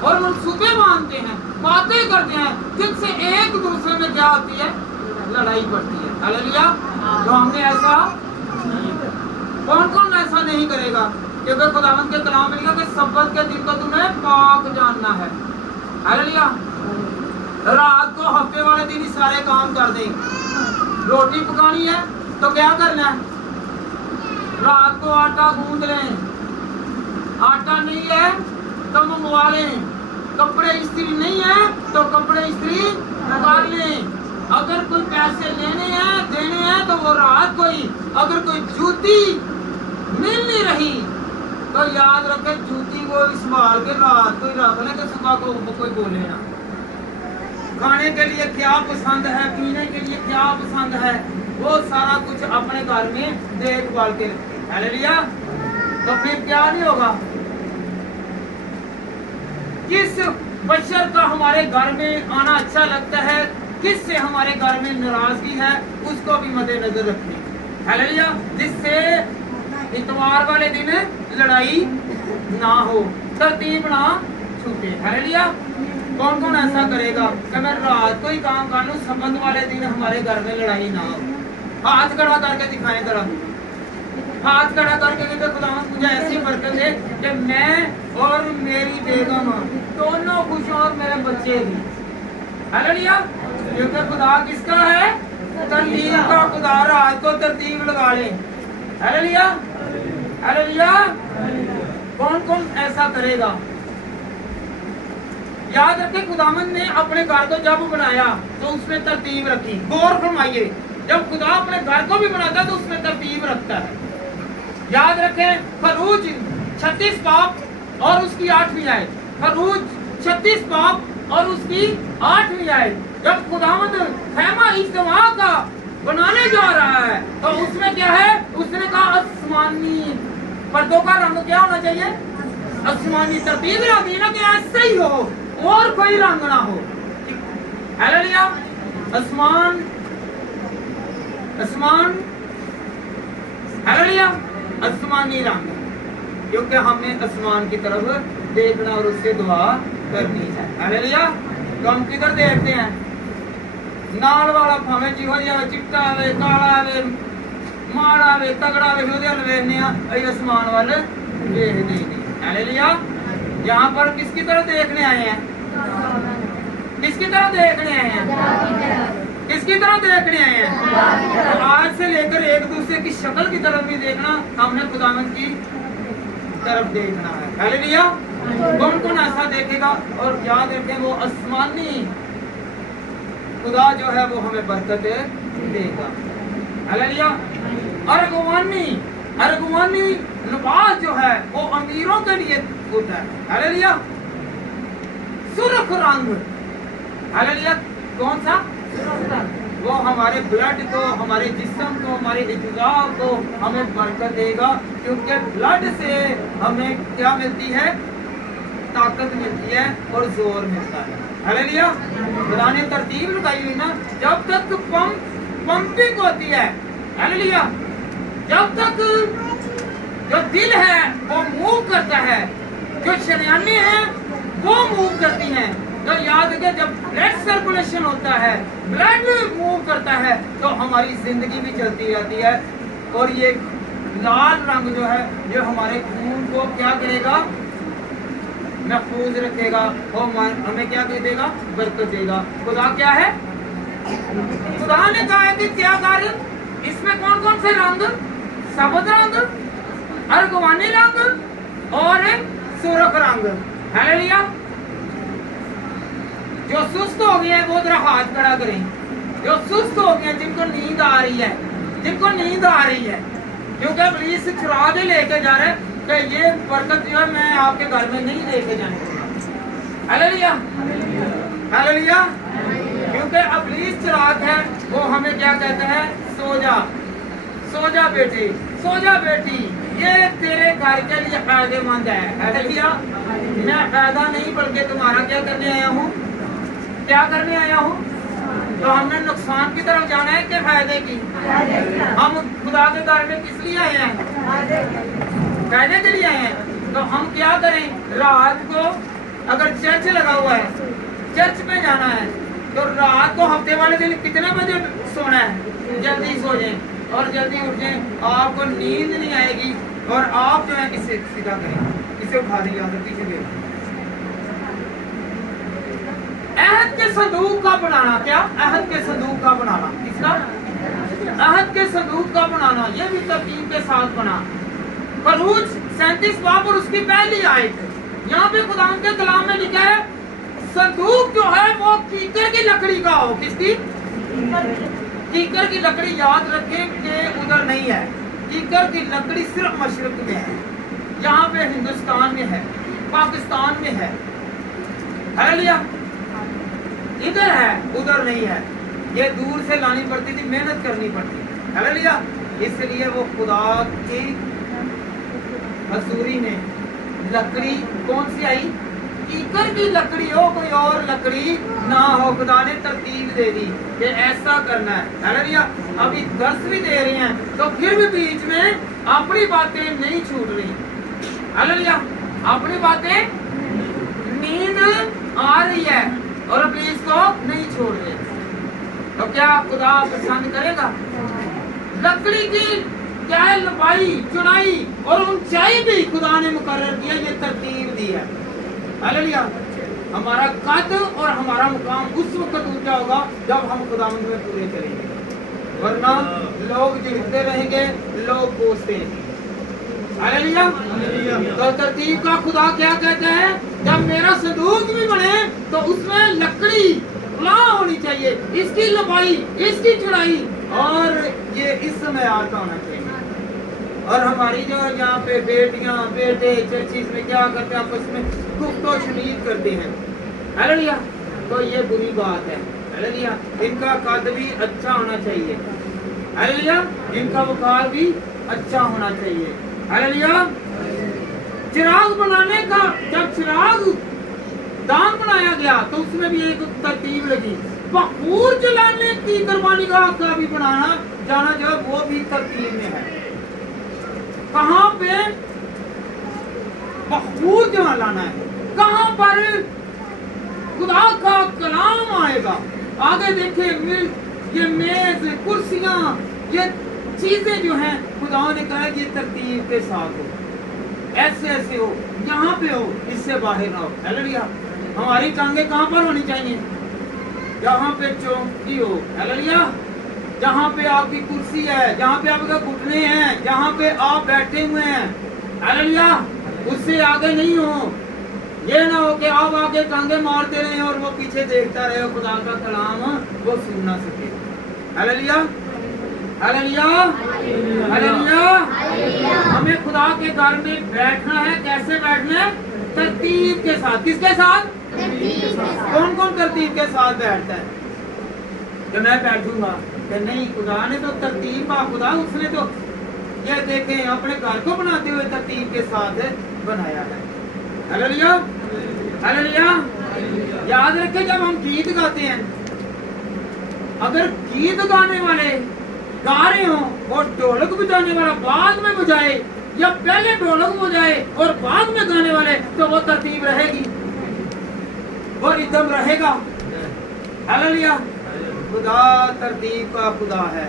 और मंसूबे मानते हैं, बातें करते हैं, जिनसे एक दूसरे में क्या होती है? लड़ाई बढ़ती है। हालेलुया। तो हमने ऐसा, कौन कौन ऐसा नहीं करेगा? क्योंकि खुदावंद के कलाम में लिखा कि सब्बत के दिन को तुम्हें पाक जानना है। हालेलुया। रात को हफ्ते वाले दिन ही सारे काम कर दें। रोटी पकानी है तो क्या करना है? रात को आटा गूंद लें, आटा नहीं है तो मंगवा लें, कपड़े इस्त्री नहीं है तो कपड़े इस्त्री कर लें। अगर कोई पैसे लेने हैं देने हैं तो वो रात को ही। अगर कोई जूती मिल नहीं रही तो याद रखे जूती को संभाल के रात को ही रख लें कि सुबह को कोई बोले ना। खाने के लिए क्या पसंद है, पीने के लिए क्या पसंद है, वो सारा कुछ अपने घर में देखभाल के। हालेलुया। तो फिर क्या नहीं होगा? किस बशर का हमारे घर में आना अच्छा लगता है, किससे हमारे घर में नाराजगी है, उसको भी मद्देनजर रखें। हालेलुया। जिससे इतवार वाले दिन लड़ाई ना हो, तरतीब ना छूटे। हालेलुया। कौन कौन ऐसा करेगा कि मैं रात को ही काम कर लूं, सब्त वाले दिन हमारे घर में लड़ाई ना हो? हाथ खड़ा करके दिखाएं जरा, हाथ खड़ा करके कि खुदावंद मुझे ऐसी बरकत दे कि मैं और मेरी बेगम दोनों खुश हों और मेरे बच्चे भी। हालेलुया। क्योंकि खुदा किसका है? तरतीब का खुदा। रात को तरतीब लगा ले। Hallelujah, hallelujah. कौन कौन ऐसा करेगा? याद रखें खुदावंद ने अपने घर को जब बनाया तो उसमें तरतीब रखी। गौर फरमाइए, जब खुदा अपने घर को भी बनाता है तो उसमें तरतीब रखता है। याद रखें खरूज 36 बाब और उसकी 8वीं आयत, खरूज 36 बाब और उसकी 8वीं आयत। जब खुदावंद खैमा इज्तिमा का बनाने जा रहा है तो उसमें क्या है? उसने कहा आसमानी पर्दों का रंग क्या होना चाहिए? आसमानी। तरतीब रखी ना कि ऐसे ही हो और कोई रंग ना हो। हालेलुया। आसमान, आसमान, हालेलुया, आसमानी रंग, क्योंकि हमें आसमान की तरफ देखना और उससे दुआ करनी है। हालेलुया। तो हम किधर देखते हैं? नाल वाला भावें जिहो जिहा चिट्टा आवे, काला आवे, माड़ा आवे, तगड़ा आवे, ਉਹਦੇ ਵੱਲ ਵੇਖਦੇ ਆ, ਅਸੀਂ आसमान ਵੱਲ ਵੇਖਦੇ ही नहीं। हालेलुया। यहाँ पर किसकी तरफ देखने आए हैं? किसकी तरफ देखने आए हैं? किसकी तरफ देखने आए हैं? तो आज से लेकर एक दूसरे की शक्ल की तरफ भी देखना, हमने खुदावंद की तरफ देखना है। हालेलुया। कौन कौन ऐसा देखेगा? और याद रखें वो आसमानी खुदा जो है वो हमें बरकत देगा। हालेलुया। और रूहानी ارغوانی لباس جو ہے وہ امیروں کے لیے ہوتا ہے. ہاللیلویا. سرخ رنگ, ہاللیلویا. کون سا؟ وہ ہمارے بلڈ کو, ہمارے جسم کو, ہمارے اجزاء کو ہمیں برکت دے گا, کیونکہ بلڈ سے ہمیں کیا ملتی ہے؟ طاقت ملتی ہے اور زور ملتا ہے. ہاللیلویا. خدا نے ترتیب لگائی ہوئی نا, جب تک پمپنگ ہوتی ہے, ہاللیلویا, جب تک جو دل ہے وہ موو کرتا ہے, جو شریانیں ہیں وہ موو کرتی ہیں, تو یاد رکھیں جب بلڈ سرکولیشن ہوتا ہے, بلڈ موو کرتا ہے, تو ہماری زندگی بھی چلتی رہتی ہے. اور یہ لال رنگ جو ہے یہ ہمارے خون کو کیا کرے گا؟ محفوظ رکھے گا, اور ہمیں کیا دے گا؟ برکت دے گا. خدا کیا ہے؟ خدا نے کہا ہے کہ کیا کر, اس میں کون کون سے رنگ؟ سبز رنگ, ارغوانی رنگ اور سرخ رنگ. ہاللیلویا. جو سست ہو گئے ہیں وہ ذرا ہاتھ کھڑا کریں. جو سست ہو گئے ہیں, جن کو نیند آ رہی ہے, جن کو نیند آ رہی ہے, کیونکہ ابلیس چرا کے لے کے جا رہے ہیں کہ یہ برکت جو ہے میں آپ کے گھر میں نہیں لے کے جانے دوں گا. ہاللیلویا. ہاللیلویا. کیونکہ ابلیس چراغ ہے, وہ ہمیں کیا کہتا ہے؟ سو جا, سو جا بیٹے, سو جا بیٹی, یہ تیرے گھر کے لیے فائدے مند ہے. ہاللیلویا. میں فائدہ نہیں بلکہ تمہارا کیا کرنے آیا ہوں؟ کیا کرنے آیا ہوں؟ تو ہم نے نقصان کی طرف جانا ہے کہ فائدے کی؟ ہم خدا کے گھر میں کس لیے آئے ہیں؟ فائدے کے لیے آئے ہیں. تو ہم کیا کریں؟ رات کو اگر چرچ لگا ہوا ہے, چرچ میں جانا ہے, تو رات کو ہفتے والے دن کتنے بجے سونا ہے؟ جلدی سو جائیں اور جلدی اٹھ جائیں. آپ کو نیند نہیں آئے گی, اور آپ جو ہے اسے سیدھا کریں, اسے اٹھا دیں, یاد پیچھے دے. عہد کے صندوق کا بنانا, کیا؟ عہد کے صندوق کا بنانا. اس کا عہد کے صندوق کا بنانا, یہ بھی ترتیب کے ساتھ بنا. خروج 37 باب اور اس کی پہلی آیت, یہاں پہ خدا کے کلام میں لکھا ہے صندوق جو ہے وہ کیکر کی لکڑی کا ہو. کس کی؟ کیکر کی لکڑی. یاد رکھیں کہ ادھر نہیں ہے, کیکر کی لکڑی صرف مشرق میں ہے, یہاں پہ ہندوستان میں ہے, پاکستان میں ہے. ہاللیلویا. ادھر ہے, ادھر نہیں ہے. یہ دور سے لانی پڑتی تھی, محنت کرنی پڑتی. ہاللیلویا. اس لیے وہ خدا کی حضوری میں لکڑی کون سی آئی؟ کیکر کی لکڑی ہو, کوئی اور لکڑی نہ ہو. خدا نے ترتیب دے دی کہ ایسا کرنا ہے. ہاللیلویا. ابھی درس بھی دے رہے ہیں تو پھر بھی بیچ میں اپنی باتیں نہیں چھوٹ رہی. ہاللیلویا. اپنی باتیں, نیند آ رہی ہے اور ابلیس کو نہیں چھوڑ رہے, تو کیا خدا پسند کرے گا؟ لکڑی کی کیا ہے؟ لمبائی, چوڑائی اور اونچائی بھی خدا نے مقرر کیا, یہ ترتیب دی ہے. ہاللیلویا. ہمارا قد اور ہمارا مقام اس وقت اونچا ہوگا جب ہم خدا میں پورے کریں گے, ورنہ لوگ جھڑکتے رہیں گے, لوگ کوستے ہیں. ہاللیلویا. تو ترتیب کا خدا کیا کہتا ہے؟ جب میرا صندوق بھی بنے تو اس میں لکڑی ہونی چاہیے, اس کی لمبائی, اس کی چوڑائی, اور یہ اس معیار کا ہونا چاہیے. اور ہماری جو یہاں پہ بیٹیاں بیٹے چرچز میں کیا کرتے ہیں, آپس میں گفت و شنید کرتے ہیں. ہاللیلویا. تو یہ بری بات ہے. ہاللیلویا. ان کا قد بھی اچھا ہونا چاہیے. ہاللیلویا. ان کا وقار بھی اچھا ہونا چاہیے. ہاللیلویا. چراغ بنانے کا, جب چراغ دان بنایا گیا تو اس میں بھی ایک ترتیب لگی. بخور جلانے کی قربانی کا بھی بنانا جانا جو ہے وہ بھی ترتیب میں ہے. کہاں پہ بخور جلانا ہے, کہاں پر خدا کا کلام آئے گا. آگے دیکھیں یہ میز, کرسیاں, یہ چیزیں جو ہیں خدا نے کہا یہ ترتیب کے ساتھ ہو, ایسے ایسے ہو, یہاں پہ ہو, اس سے باہر نہ ہو. ہاللیلویا. ہماری ٹانگیں کہاں پر ہونی چاہیے؟ جہاں پہ چوکی ہو. ہاللیلویا. جہاں پہ آپ کی کرسی ہے, جہاں پہ آپ کے گھٹنے ہیں, جہاں پہ آپ بیٹھے ہوئے ہیں. ہاللیلویا. اس سے آگے نہیں ہو. یہ نہ ہو کہ آپ آگے ٹانگیں مارتے رہے اور وہ پیچھے دیکھتا رہے, خدا کا کلام وہ سن نہ سکے. ہاللیلویا. Hallelujah, hallelujah. हमें खुदा के घर में बैठना है। कैसे बैठना है? तरतीब के साथ। किसके साथ? कौन कौन तरतीब के साथ बैठता है? कि मैं बैठूंगा कि नहीं, खुदा ने तो तरतीब का खुदा, उसने तो ये देखें अपने घर को बनाते हुए तरतीब के साथ बनाया है। Hallelujah, hallelujah. याद रखें, जब हम गीत गाते हैं, अगर गीत गाने वाले गा रहे हो और ढोलक बजाने वाला बाद में बजाए, या पहले ढोलक बजाए और बाद में गाने वाले, तो वो तरतीब रहेगी, वो रिदम रहेगा। हालेलुया। खुदा तरतीब का खुदा है।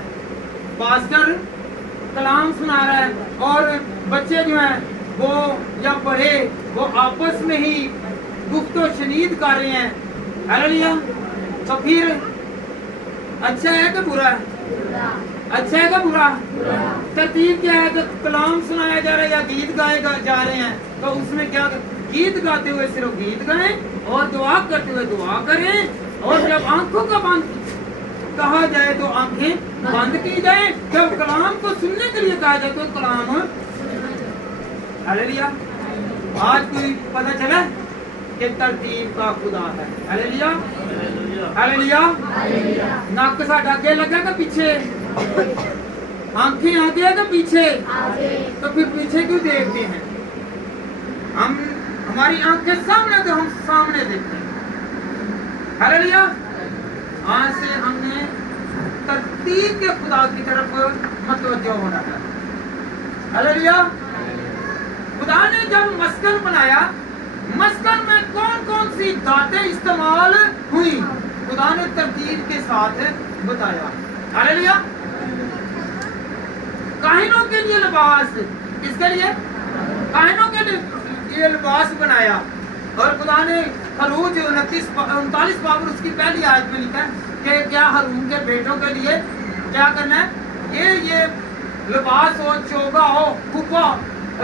पास्टर कलाम सुना रहा है और बच्चे जो हैं वो या बड़े वो आपस में ही गुफ्तो शनीद कर रहे हैं। हालेलुया। तो फिर अच्छा है कि बुरा है? अच्छा है कि बुरा? तरतीब क्या है? कि कलाम सुनाया जा रहा है या गीत गाए जा रहे हैं, तो उसमें क्या, गीत गाते हुए सिर्फ गीत गाएं और दुआ करते हुए दुआ करें, और जब आंखों का बंद कहा जाए तो आंखें बंद की जाए, जब कलाम को सुनने के लिए कहा जाए तो कलाम। हालेलुया। आज कोई पता चला कि तरतीब का खुदा है। Hallelujah, hallelujah. नक साडा आगे लगा कि पीछे? आंखें आगे है कि पीछे? तो फिर पीछे क्यों देखते हैं? हम, हमारी आंखें सामने, तो हम सामने देखते हैं। हालेलुया। आज से हमने तरतीब के खुदा की तरफ मतवज्जो होना है। हालेलुया। खुदा ने जब मस्कन बनाया, मस्कन में कौन कौन सी दातें इस्तेमाल हुई, खुदा ने तरतीब के साथ बताया। हालेलुया। काहिनों के लिए लिबास, किसके लिए? काहिनों के लिए लिबास बनाया, और खुदा ने खरूज 39 बाब उसकी पहली आयत में लिखा है कि क्या हारून के बेटों के लिए क्या करना है? ये लिबास हो, चोगा हो,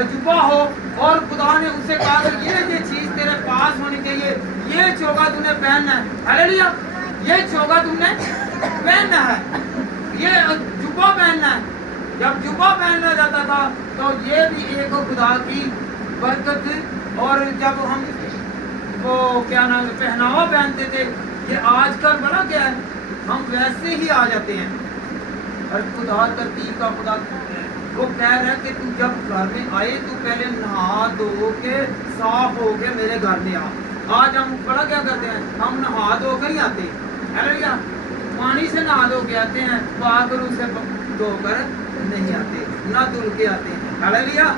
जुब्बा हो, और खुदा ने उससे कहा कि ये चीज तेरे पास होनी चाहिए, ये चोगा तूने पहनना है। हालेलुया। ये चोगा तुमने पहनना है, ये जुब्बा पहनना है। जब जुब्बा पहना जाता था तो ये भी एक खुदा की बरकत, और जब हम वो क्या नाम पहनावा पहनते थे, ये आजकल बड़ा क्या है, हम वैसे ही आ जाते हैं। और खुदा तरतीब का खुदा वो कह रहा है कि तू जब घर में आए तू पहले नहा धो के साफ हो के मेरे घर में आ। आज हम बड़ा क्या करते हैं, हम नहा धो कर ही आते हैं। हालेलुया। पानी से नहा धो के आते हैं, पागल से धोकर नहीं आते, ना धुल के आते हैं। हालेलुया।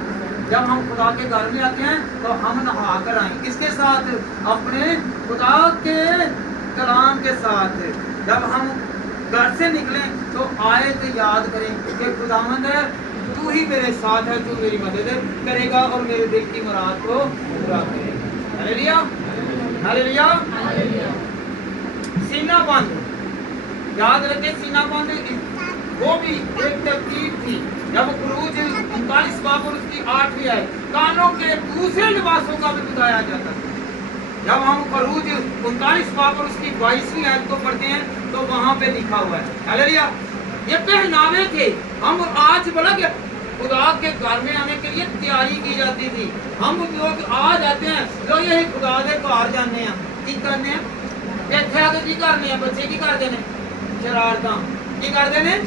जब हम खुदा के घर में आते हैं तो हम नहा कर आए, किसके साथ? अपने खुदा के कलाम के साथ। जब हम घर से निकले तो आए तो याद करें कि खुदावंद है, तू ही मेरे साथ है, तू मेरी मदद करेगा और मेरे दिल की मुराद को पूरा करेगा। Hallelujah, hallelujah. सीना बंद, याद रखें, सीना बंद वो भी एक तरकीब थी। जब खरूज 39 बाब और उसकी 8वीं आयत, कानों के दूसरे लिबासों का भी बताया जाता है। जब हम खरूज 39 बाब और उसकी 22वीं आयत को पढ़ते हैं तो वहां पे लिखा हुआ है। हालेलुया। ये पहनावे थे। हम आज बोला कि खुदा के घर में आने के लिए तैयारी की जाती थी। हम लोग आ जाते हैं तो यही खुदा के घर जाने हैं, की करने हैं, इत्थे आके की करने हैं, बच्चे की करते हैं, शरारतां की करते हैं।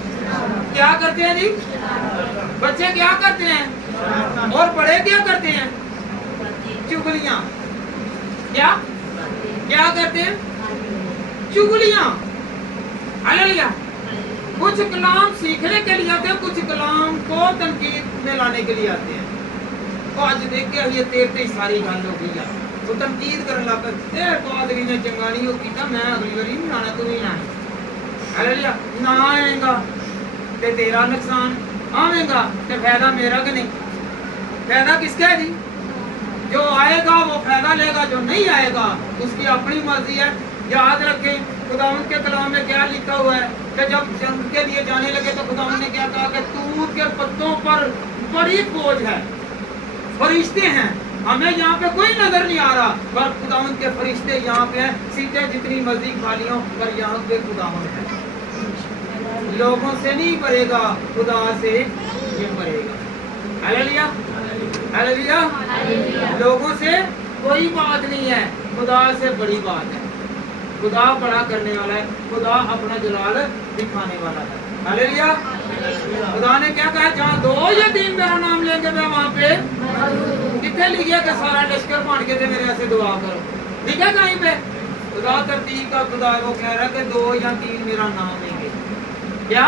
क्या करते हैं जी? बच्चे क्या करते हैं और बड़े क्या करते हैं? चुगलियां। क्या क्या करते हैं? चुगलियां। हालेलुया। कुछ कलाम सीखने के लिए आते हैं, कुछ कलाम को तनकीद में लाने के लिए आते हैं। तो आज देख के ये तेरते सारी गल हो गई है, वो तनकीद करने लग पे पादरी ने चंगा नहीं हो कीता, मैं अगली बारी नहीं आना, तू ही ना। हालेलुया। ना आएगा ते तेरा नुकसान, आवेगा ते फायदा मेरा कि नहीं? फायदा किसका है जी? जो आएगा वो फायदा लेगा, जो नहीं आएगा उसकी अपनी मर्जी है। याद रखें, खुदावंद के कलाम में क्या लिखा हुआ है कि जब जंग के लिए जाने लगे तो खुदावंद ने क्या कहा कि तूर के पत्तों पर बड़ी फौज है, फरिश्ते हैं। हमें यहाँ पे कोई नजर नहीं आ रहा, पर खुदावंद के फरिश्ते यहाँ पे हैं। सीटें जितनी मर्जी खाली हो, पर यहाँ पे खुदावंद है। लोगों से नहीं भरेगा, खुदा से ये भरेगा। Hallelujah, hallelujah. लोगों से कोई बात नहीं है, खुदा से बड़ी बात है। खुदा बड़ा करने वाला है, खुदा अपना जलाल दिखाने वाला है। हालेलुया। खुदा ने क्या कहा, जहाँ 2 या 3 मेरा नाम लेंगे मैं वहाँ पे कितने लिखा कि सारा लश्कर बांट के थे मेरे ऐसे दुआ करो, लिखा कहीं पे? खुदा तरतीब का खुदा है, वो कह रहा है कि 2 या 3 मेरा नाम लेंगे। क्या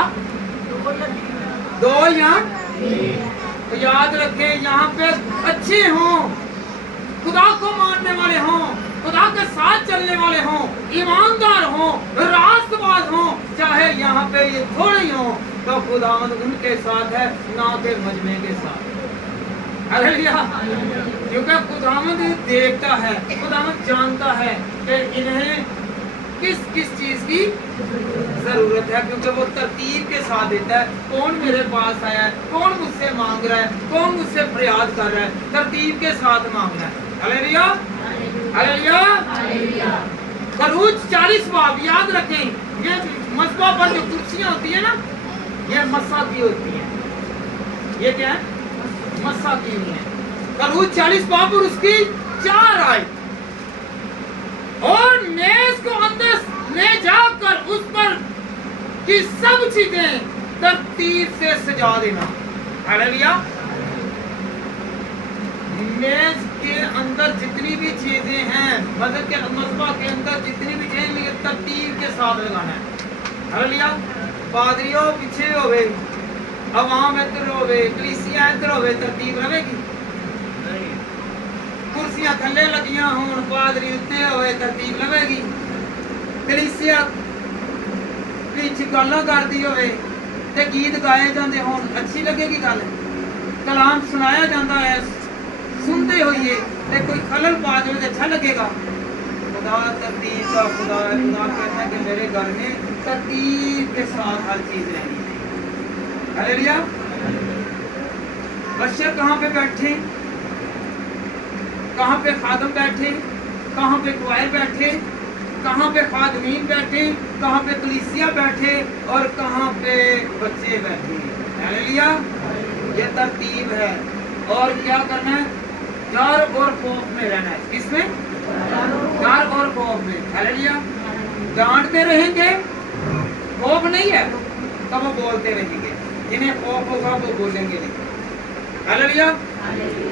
2 या? तो याद रखें, यहाँ पे अच्छे हों, खुदा को मानने वाले हों, खुदा के साथ चलने वाले हों, ईमानदार हों, रास्तबाज हों, चाहे यहाँ पे ये थोड़े ही हों, तो खुदा उनके साथ है, ना के मजमे के साथ। हालेलुया। क्योंकि खुदावंद देखता है, खुदावंद जानता है कि इन्हें किस किस चीज की जरूरत है, क्योंकि वो तरतीब के साथ देता है। कौन मेरे पास आया है, कौन मुझसे मांग रहा है, कौन मुझसे फरियाद कर रहा है, तरतीब के साथ मांगना है। Hallelujah, hallelujah. खरूज 40 बाब, याद रखें, ये मस्बा पर जो कुर्सियां होती है ना, ये मस्सा की होती है। ये क्या है? मस्सा की हुई है। खरूज 40 बाब और उसकी 4 आयत। और मेज को अंदर ले जाकर उस पर की सब चीजें तरतीब से सजा देना। हालेलुया। मेज के अंदर जितनी भी चीजें हैं, मस्जिद के मस्बा के अंदर जितनी भी चीजें तरतीब के साथ लगाना है। हालेलुया। पादरियों पीछे होवे, अवाम इधर होवे, कलीसिया इधर होवे, तरतीब रहेगी? कुर्सियां थल्ले लगियां होण, पादरी उत्ते होवे, तरतीब रहेगी? कलीसिया पिछ गल्लां करदी होवे ते गीत गाए जांदे होण, अच्छी लगेगी गल? कलाम सुनाया जाता है, सुनते होइए ते कोई खलल पा दे तो अच्छा लगेगा? खुदा तरतीब का खुदा है। खुदा कहता है कि मेरे घर में तरतीब के साथ हर चीज रहनी है। हालेलुया। बशर कहाँ पे बैठे, कहाँ पे खादम बैठे, कहाँ पे क्वायर बैठे, कहाँ पे खादमीन बैठे, कहाँ पे कलीसिया बैठे और कहाँ पे बच्चे बैठे। हालेलुया। ये तरतीब है। और क्या करना है? डर और खौफ में रहना है। किसमें? डर और खौफ में। हालेलुया। डांटते रहेंगे, खौफ नहीं है, तब वो बोलते रहेंगे। जिन्हें खौफ होगा वो बोलेंगे नहीं। हालेलुया।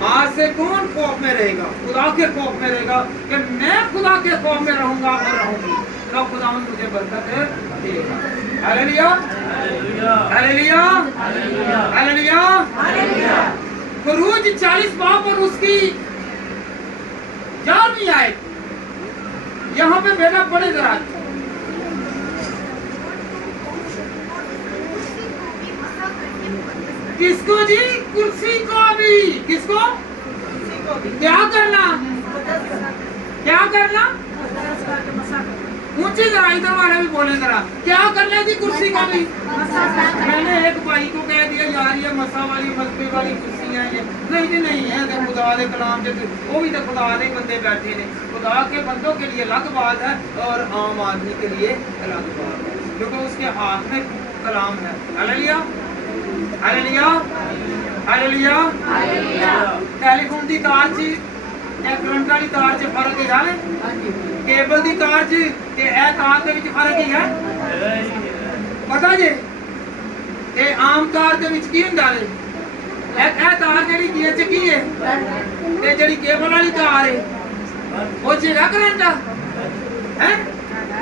आज से कौन खौफ में रहेगा? खुदा के खौफ में रहेगा कि मैं खुदा के खौफ में रहूंगा और रहूंगी, तो खुदा मुझे बरकत देगा। Hallelujah, hallelujah, hallelujah. खरूज 40 बाब और उसकी 11वीं आयत। यहाँ पे बेटा पढ़े जरा। किसको जी? कुर्सी को भी। किसको? क्या करना? क्या करना? ऊंची जरा, इधर वाले भी बोले जरा। क्या करना थी कुर्सी का भी? मैंने एक भाई को कह दिया यार ये मसा वाली मस्बे वाली कुर्सियां हैं। नहीं जी नहीं है, तो खुदा के कलाम जो वो भी तो खुदा के बंदे बैठे ने। खुदा के बंदों के लिए अलग बात है और आम आदमी के लिए अलग बात है, क्योंकि उसके हाथ में कलाम है। Hallelujah, hallelujah, hallelujah. टेलीफोन की तार च करंट वाली तार च फर्क है? केबल की तार च तार के विच फर्क है? पता जे ये आम तार के विच की हुंदा है? ए तार जेडी की च की है ते जेडी केबल वाली तार है वो च है करंट है?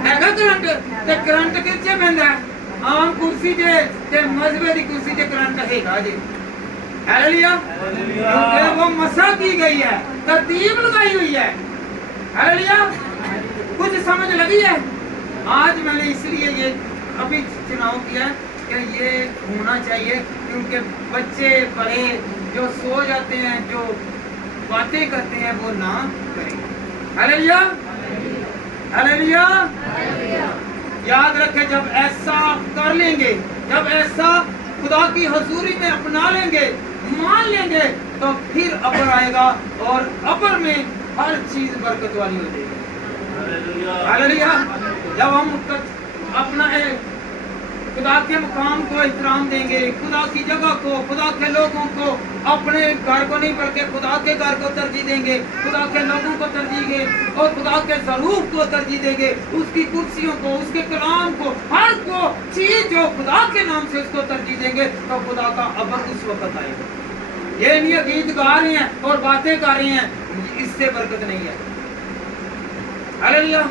हैगा करंट? ते करंट किथे पैंदा है? आम कुर्सी जे ते मजबे दी कुर्सी जे करंट हैगा जी। हालेलुया। वो मसा की गई है, तरतीब लगाई हुई है। हालेलुया। कुछ समझ लगी है? आज मैंने इसलिए ये अभी चुनाव किया कि ये होना चाहिए, क्योंकि बच्चे बड़े जो सो जाते हैं, जो बातें करते हैं, वो ना करें। Hallelujah, hallelujah. याद रखें, जब ऐसा कर लेंगे, जब ऐसा खुदा की हजूरी में अपना लेंगे, मान लेंगे, तो फिर अबर आएगा और अबर में हर चीज बरकत वाली हो जाएगी। हालेलुया। जब हम अपना खुदा के मुकाम को एहतराम देंगे, खुदा की जगह को, खुदा के लोगों को, अपने घर को नहीं बल्कि खुदा के घर को तरजीह देंगे, खुदा के लोगों को तरजीह देंगे और खुदा के ज़रूफ को तरजीह देंगे, उसकी कुर्सियों को, उसके कलाम को, हर को चीज जो खुदा के नाम से उसको तरजीह देंगे, तो खुदा का अबर उस वक्त आएगा। ये नहीं गीत गा रहे हैं और बातें कर रहे हैं, इससे बरकत नहीं है। हालेलुया।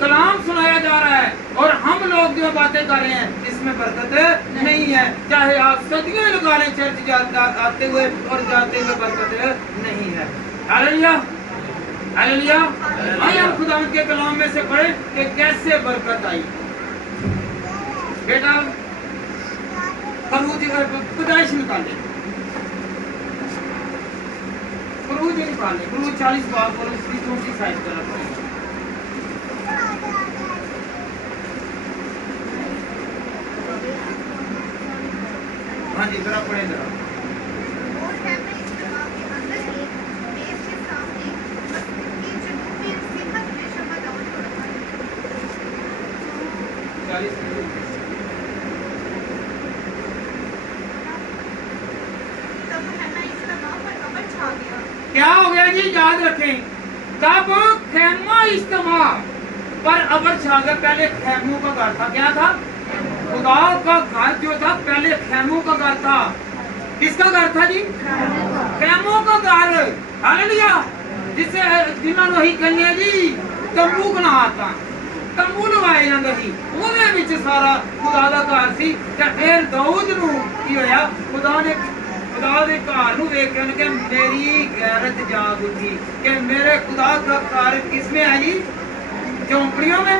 कलाम सुनाया जा रहा है और हम लोग जो बातें कर रहे हैं, इसमें बरकत नहीं है। चाहे आप सदियों लगा लें चर्च आते हुए और जाते हुए, बरकत नहीं है। Hallelujah, hallelujah. आइए हम खुदा के कलाम में से पढ़े कि कैसे बरकत आई। बेटा पैदाइश निकाले, खरूज निकाले, खरूज 40 बाब और उसकी दूसरी साइड करना पड़ेगा। हाँ जी, जरा पढ़े जरा। क्या हो गया जी, याद रखें, तब खैमा इज्तिमा पर अबर छा गया। पहले खैमों का घर था, क्या था? खुदा का घर जो था पहले खैमों का घर था। किसका घर था जी? खैमों का घर। हालेलुया। जिसे जिन्होंने वही कहिए जी तंबू बनाता, तंबू लवाए जाते सी, ਉਹਦੇ ਵਿੱਚ ਸਾਰਾ खुदा ਦਾ ਘਰ ਸੀ। ਤੇ ਫਿਰ दाऊद ਨੂੰ ਕੀ ਹੋਇਆ, खुदा ਦੇ ਘਰ ਨੂੰ ਵੇਖ ਕੇ ਉਹਨੇ ਕਿਹਾ ਮੇਰੀ गैरत जाग उठी कि मेरे खुदा का घर किसमें है जी? झोंपड़ियों में,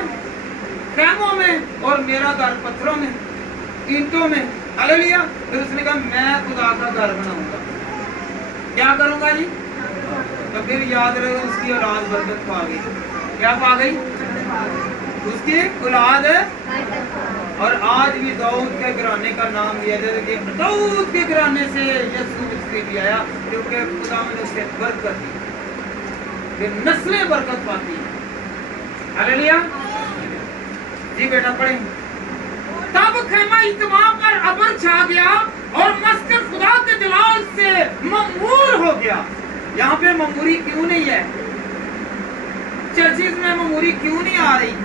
खैमों में, और मेरा घर पत्थरों में, ईंटों में। हालेलुया। फिर उसने कहा मैं खुदा का घर बनाऊंगा। क्या करूंगा जी? तो फिर याद रहे उसकी औलाद बरकत पा गई। क्या पा गई? उसकी औलाद। और आज भी दाऊद के घराने का नाम लिया जाता है कि दाऊद के घराने से यीशु इसलिए भी आया क्योंकि खुदा ने उसे बरकत दी, फिर नस्लें बरकत पाती हैं। हालेलुया जी। बेटा पढ़ें। तब खैमा इज्तिमा पर अबर छा गया और मस्कन खुदा के जलाल से ममूर हो गया। यहाँ पे ममूरी क्यों नहीं है? चर्चिस में ममूरी क्यों नहीं आ रही?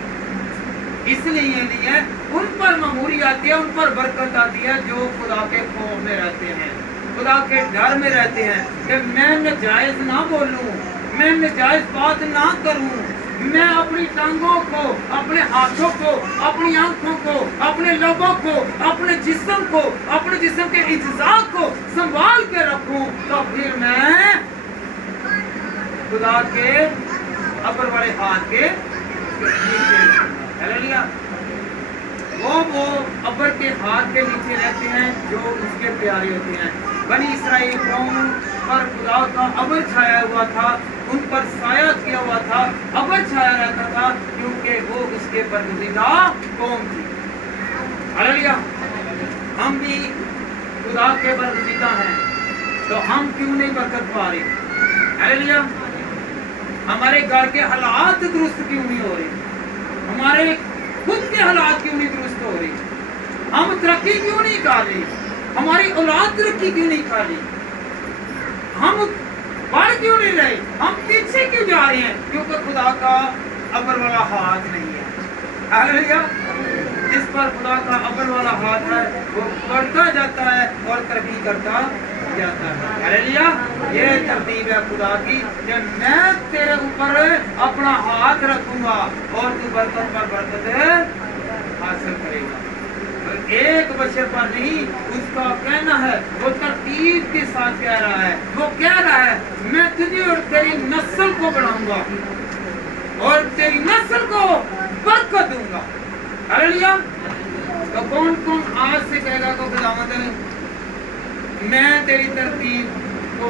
इसलिए नहीं है, उन पर ममूरी आती है, उन पर बरकत आती है जो खुदा के खौफ में रहते हैं, खुदा के डर में रहते हैं कि मैं नाजायज ना बोलूं, मैं नाजायज बात ना करूं, मैं अपनी टांगों को, अपने हाथों को, अपनी आंखों को, अपने लोगों को, अपने जिस्म को, अपने जिस्म के इज्जा को संभाल के रखूं, तो फिर मैं खुदा के अपर वाले हाथ के नीचे। हालेलुया। वो अबर के हाथ के नीचे रहते हैं जो उसके प्यारे होते हैं। बनी इस्राएल कौम पर खुदा का अबर छाया हुआ था, उन पर साया किया हुआ था, अबर छाया रहता था क्योंकि वो उसके बरगुज़ीदा कौम थी। हालेलुया। हम भी खुदा के बरगुज़ीदा हैं, तो हम क्यों नहीं बरकत पा रहे? हालेलुया। हमारे घर के हालात दुरुस्त क्यों नहीं हो रहे? हमारे खुद के हालात क्यों नहीं दुरुस्त हो रही? हम तरक्की क्यों नहीं कर रहे? हमारी औलाद तरक्की क्यों नहीं कर रही? हम बढ़ क्यों नहीं रहे? हम पीछे क्यों जा रहे हैं? क्योंकि खुदा का अबर वाला हाथ नहीं है। हालेलुया। जिस पर खुदा का अबर वाला हाथ है वो बढ़ता जाता है और तरक्की करता जाता है। हालेलुया। ये तरतीब है खुदा की कि मैं तेरे ऊपर अपना हाथ रखूंगा और तू बरकत पर बरकत हासिल करेगा। और एक बशर पर नहीं, उसका कहना है, वो तरतीब के साथ कह रहा है, वो कह रहा है मैं तुझे और तेरी नस्ल को बढ़ाऊंगा और तेरी नस्ल को बरकत दूंगा। हालेलुया। तो कौन कौन आज से कहेगा को खुदावंद मैं तेरी तरतीब को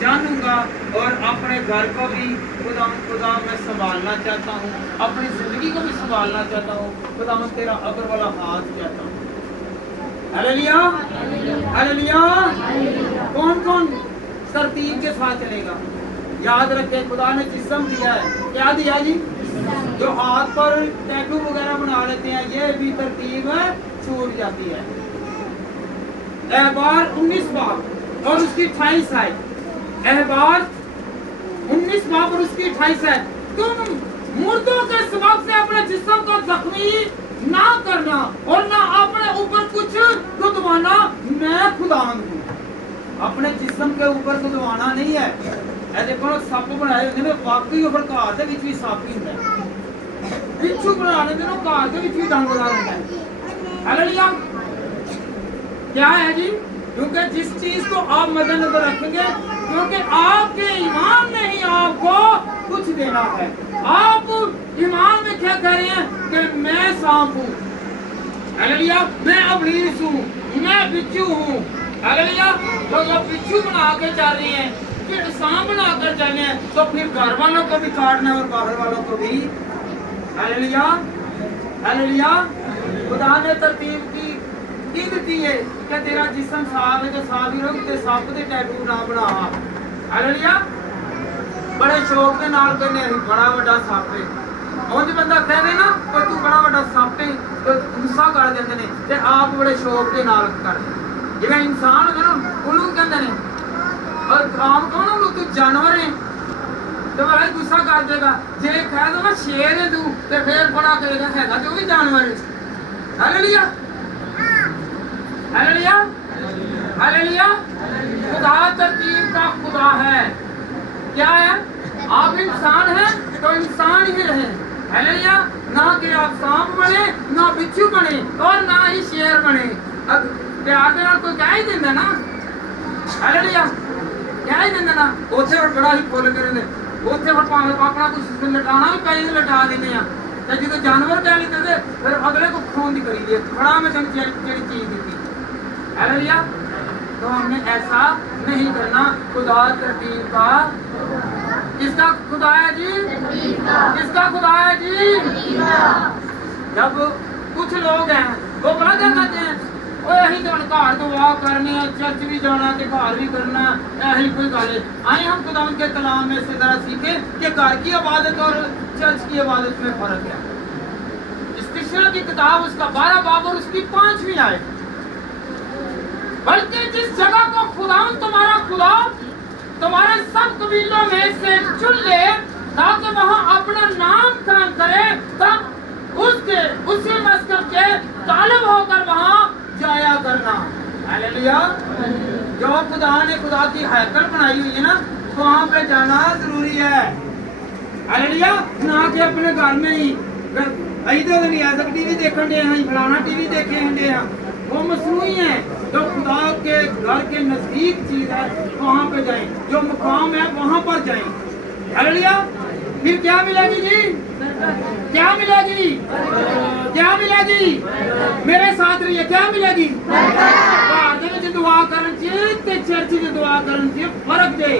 जानूंगा और अपने घर को भी खुदा मैं संभालना चाहता हूँ, अपनी जिंदगी को भी संभालना चाहता हूँ, खुदा मैं तेरा अबर वाला हाथ चाहता हूँ। हालेलुया। हालेलुया। कौन कौन तरतीब के साथ चलेगा? याद रखे खुदा ने जिस्म दिया है, क्या दिया जी? जो हाथ पर टैटू वगैरह बना लेते हैं, ये भी तरतीब है, छूट छूट जाती है। अहबार 19 बाब और उसकी 28 है। अहबार 19 बाब और उसकी 28 है। तुम मुर्दों के सबब से अपने जिस्म को जख्मी ना करना और ना अपने ऊपर कुछ गुदवाना, मैं खुदा हूं। अपने जिस्म के ऊपर गुदवाना नहीं है। ए देखो सप बनाए होंगे ने, वाकई उपर घर दे विच भी सप ही हुंदा है। बिच्छू बना लेंदे ने, घर दे विच भी डंग ला लेंदा है। हालेलुया। क्या है जी? क्योंकि जिस चीज को आप मद्देनजर रखेंगे, क्योंकि आपके ईमान ने ही आपको कुछ देना है। आप ईमान में क्या कह रहे हैं कि मैं सांप हूँ, हालेलुया, मैं अबलीस हूँ, मैं बिच्छू हूँ, हालेलुया। तो जब बिच्छू बना के चल रही हैं, फिर सांप बना कर चल रहे हैं, तो फिर घर वालों को भी काटना और बाहर वालों को भी। Hallelujah, hallelujah. खुदा ने तरतीब की दी है कि तेरा जिस्म साफ है तो साफ ही रहो, ते सप दे टैटू ना बना। हालेलुया। बड़े शौक के नाल कहने बड़ा बड़ा सप है। उंज बंदा कहवे ना कि तू बड़ा बड़ा सप है तो गुस्सा कर देंगे ने, ते आप बड़े शौक के नाल करदे। जिवें इंसान होंदा ना, उन्होंने कहंदे ने, और आम कहो ना तू जानवर है तो बड़ा गुस्सा कर देगा। जे कह दो ना शेर है तू, ते फिर बड़ा कहेगा हैगा तो भी जानवर है। Hallelujah, hallelujah, hallelujah. खुदा तरतीब का खुदा है। क्या है? आप इंसान हैं तो इंसान ही रहे, हालेलुया। ना कि आप सांप बने, ना बिच्छू बने और ना ही शेर बने। अब प्यार के नाल कोई कह ही देंदा ना, हालेलुया, कह ही देंदा ना। उसे और बड़ा ही फुल करदे, उसे और भावें अपना कुछ लटाना भी पै लटा देते हैं। तो जो जानवर कह लेते थे, फिर अगले को खून दी करी दिए, बड़ा मैं तेन जेड़ी चीज दी थी, हालेलुया। तो हमने ऐसा नहीं करना। खुदा तरतीब का, किसका खुदा है जी? किसका खुदा है जी? जब कुछ लोग हैं वो बड़ा क्या कहते हैं, वो यही तो घर दुआ करने, चर्च भी जाना के घर भी करना, यही कोई गल है। आए हम खुदा के कलाम में से जरा सीखे कि घर की इबादत और चर्च की इबादत में फर्क है। इस्तिशरा की किताब उसका 12 बाब और उसकी 5वीं आयत। बल्कि जिस जगह को खुदा तुम्हारा खुदा तुम्हारे सब कबीलों में से चुन ले ताकि वहां अपना नाम कायम करे, तब उसके उसी मस्कन के तालिब होकर वहां जाया करना। हालेलुया। जो खुदा ने खुदा की हैकल बनाई हुई है ना, तो वहां पे जाना जरूरी है। हालेलुया। ना कि अपने घर में ही तो नहीं आ सकती टीवी देखने दे हैं, फलाना टीवी देखे हैं, वो मसनूई है। जो खुदा के घर के नजदीक चीज है वहां पे जाएं, जो मुकाम है वहां पर जाएं। हालेलुया। फिर क्या मिलेगी जी? क्या मिलेगी? क्या मिलेगी? मेरे साथ रहिए, क्या मिलेगी? घर में दुआ करन चाहिए, चर्च में दुआ करन चाहिए, फर्क दे।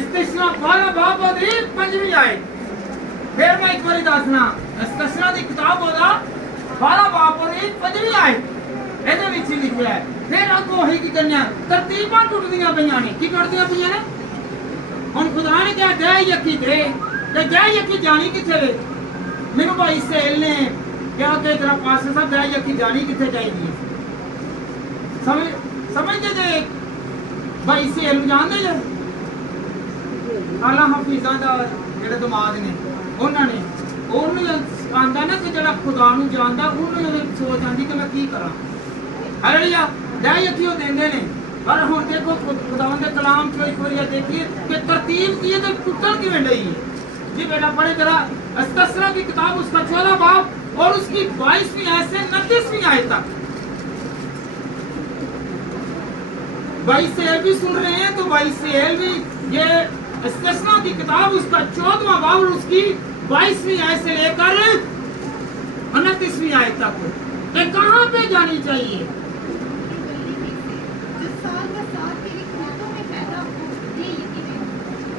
इस्तिशना 12 बाब और 5वीं आयत। फिर मैं एक बार दसना, इस्तिशना की किताब होगा 12 बाब और 5वीं आयत। ਇਹਦੇ ਵਿੱਚ ਹੀ ਲਿਖਿਆ ਹੈ। ਫਿਰ ਅੱਗੋਂ ਉਹੀ ਕੀ ਕਰਨਾ, ਤਰਤੀਬਾਂ ਟੁੱਟਦੀਆਂ ਪਈਆਂ ਨੇ। ਕੀ ਟੁੱਟਦੀਆਂ ਪਈਆਂ ਨੇ? ਹੁਣ ਖੁਦਾ ਨੇ ਕਿਹਾ ਗੈ ਯਕੀ ਦੇ, ਤੇ ਗੈ ਯਕੀ ਜਾਣੀ ਕਿੱਥੇ ਵੇ? ਮੈਨੂੰ ਭਾਈ ਸੇਲ ਨੇ ਕਿਹਾ ਕਿ ਤੇਰਾ ਪਾਸੇ ਸਾਹਿਬ ਗੈ ਯਕੀ ਜਾਣੀ ਕਿੱਥੇ ਚਾਹੀਦੀ ਹੈ? ਸਮਝਦੇ ਜੇ ਭਾਈ ਸੇਲ ਨੂੰ ਜਾਣਦੇ ਜੇ? ਆਲਾ ਹਫੀਜ਼ਾਂ ਦਾ ਜਿਹੜੇ ਦਿਮਾਗ ਨੇ, ਉਹਨਾਂ ਨੇ ਉਹਨੂੰ ਆਂਦਾ ਨਾ ਕਿ ਜਿਹੜਾ ਖੁਦਾ ਨੂੰ ਜਾਣਦਾ, ਉਹਨੂੰ ਸੋਚ ਆਂਦੀ ਕਿ ਮੈਂ ਕੀ ਕਰਾਂ। हालेलुया। गै यकी वो देंदे ने, पर हुण देखो खुदावंद दे कलाम चो एक बार देखिए कि तरतीब की तो टुटन किवें लई है जी। बेटा पढ़े जरा इस्तिशरा की किताब उसका 14 बाब और उसकी 22वीं आयत से 29वीं आयत तक। 22 से भी सुन रहे हैं तो 22 से भी, ये इस्तिशरा की किताब उसका 14वां बाब और उसकी 22वीं आयत से लेकर 29वीं आयत तक। ये कहाँ पे जानी चाहिए?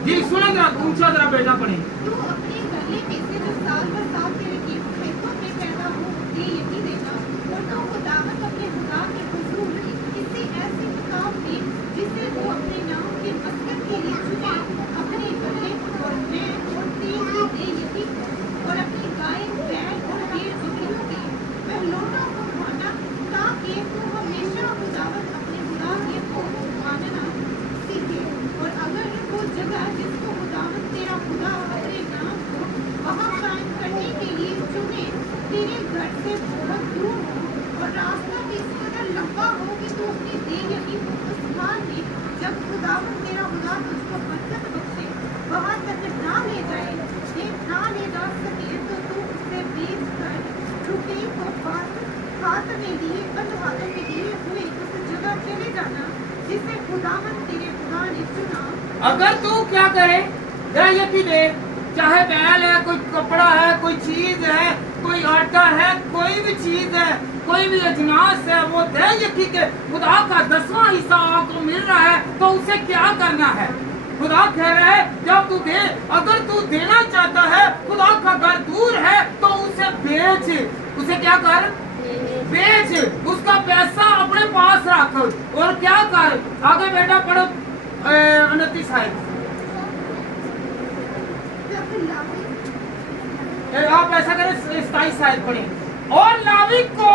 जी सुने जरा, पूछा जरा बेटा पढ़े। तू अपने गले में से जो साल व साल तेरे खेतों में पैदा हो, ये यकीन देना, और तू खुदावंद अपने खुदा के हुजूर किसी ऐसे मुकाम में जिसे तू अपने नाम के मस्कन के लिए चुने, अपने गले और मैं और तेरी दे यकीन, और अपनी गाय, बैल और भेड़ बकरियों के पहलौठों को खाना, ताक बंद हाथों में दिए हुए उस जगह चले जाना जिसे खुदावंद तेरे खुदा ने चुना। अगर तू क्या करे, दे यकी दे, चाहे बैल है, कोई कपड़ा है, कोई चीज है, कोई आटा है, कोई भी चीज है, कोई भी अजनास है, वो दे यकी के खुदा का 10वां हिस्सा आपको मिल रहा है तो उसे क्या करना है। खुदा कह रहा है जब तू दे, अगर तू देना चाहता है, खुदा का घर दूर है तो उसे बेच, उसे क्या कर, बेच, उसका पैसा अपने पास रख और क्या कर। आगे बेटा पढ़ो 29 साइड, आप ऐसा करें 27 साइड पढ़े। और लावी को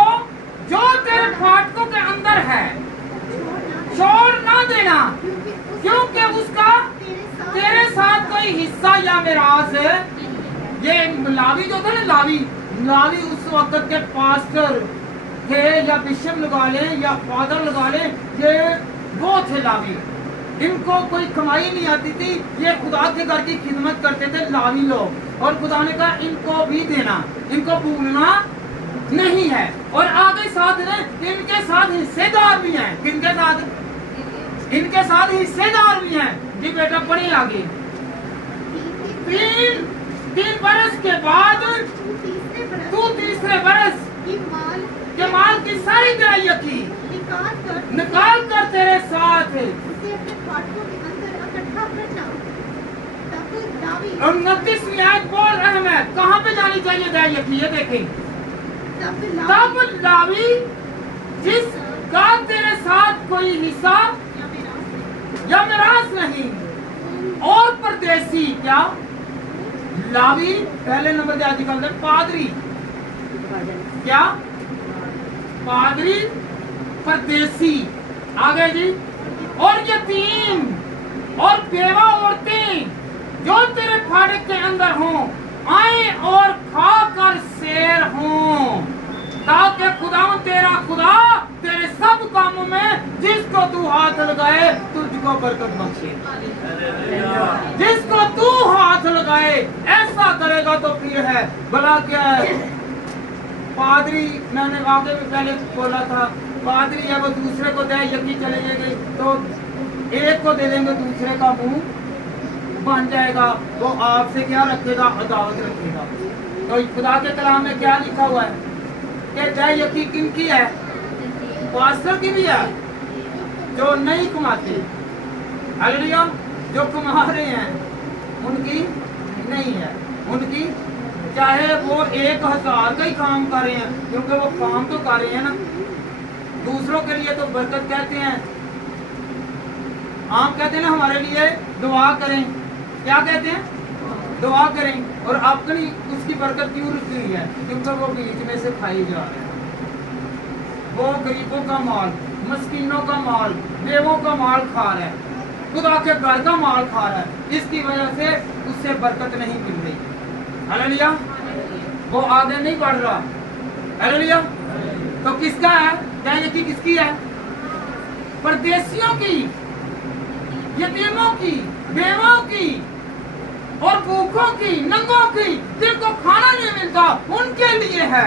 जो तेरे फाटकों के अंदर है छोड़ ना देना, क्योंकि उसका तेरे साथ कोई हिस्सा या मिरास है। ये लावी जो था ना, लावी उस वक्त के पास्टर थे या बिशप लगा ले या फादर लगा ले, ये वो थे लावी। इनको कोई कमाई नहीं आती थी, ये खुदा के घर की खिदमत करते थे लावी लोग। और खुदा ने कहा इनको भी देना, इनको भूलना नहीं है। और आगे साथ में इनके साथ हिस्सेदार भी हैं। किनके साथ? इनके साथ हिस्सेदार भी हैं। जी बेटा पढ़िए आगे। 3 बरस के बाद तू तीसरे बरस के माल की सारी दवाइयाँ की निकाल कर तेरे साथ उसे अपने फाटकों के अंदर इकट्ठा करना। तब दावी 29वीं आयत बोल रहे हैं कहाँ पे जानी चाहिए दवाइयाँ की, ये देखें। तब लावी जिसका तेरे साथ कोई हिस्सा या मिरास नहीं, और परदेसी क्या, लावी पहले नंबर पे आज निकालते हैं पादरी, क्या पादरी, परदेसी, आगे जी, और यतीम और बेवा औरतें जो तेरे फाटक के अंदर हों, आए और खाकर शेर हों, ताकि खुदावंद तेरा खुदा तेरे सब कामों में जिसको तू हाथ लगाए तुझको बरकत बख्शे। जिसको तू हाथ लगाए ऐसा करेगा तो फिर है भला क्या है। पादरी, मैंने आगे भी पहले बोला था, पादरी है वो दूसरे को दे यकी चले जाएंगे तो एक को दे देंगे, दूसरे का मुंह बन जाएगा, वो आपसे क्या रखेगा, अदावत रखेगा। तो खुदा के कलाम में क्या लिखा हुआ है कि दे यकी किनकी है, पास्टर की भी है जो नहीं कमाते, हालेलुया, जो कमा रहे हैं उनकी नहीं है, उनकी चाहे वो 1000 का ही काम कर रहे हैं, क्योंकि वो काम तो कर रहे हैं ना। दूसरों के लिए तो बरकत कहते हैं, आप कहते हैं ना हमारे लिए दुआ करें, क्या कहते हैं, दुआ करें, और अपनी उसकी बरकत क्यों रुकी हुई है, क्योंकि वो बीच में से खाई जा रहे हैं। वो गरीबों का माल, मस्कीनों का माल, बेवों का माल खा रहा है, खुदा के घर का माल खा रहा है, इसकी वजह से उससे बरकत नहीं मिल रही। हालेलुया, वो आगे नहीं बढ़ रहा। हालेलुया, तो किसका है, कहने की किसकी है, परदेशियों की, यतीमों की, बेवाओं की और भूखों की, नंगों की, जिनको खाना नहीं मिलता उनके लिए है।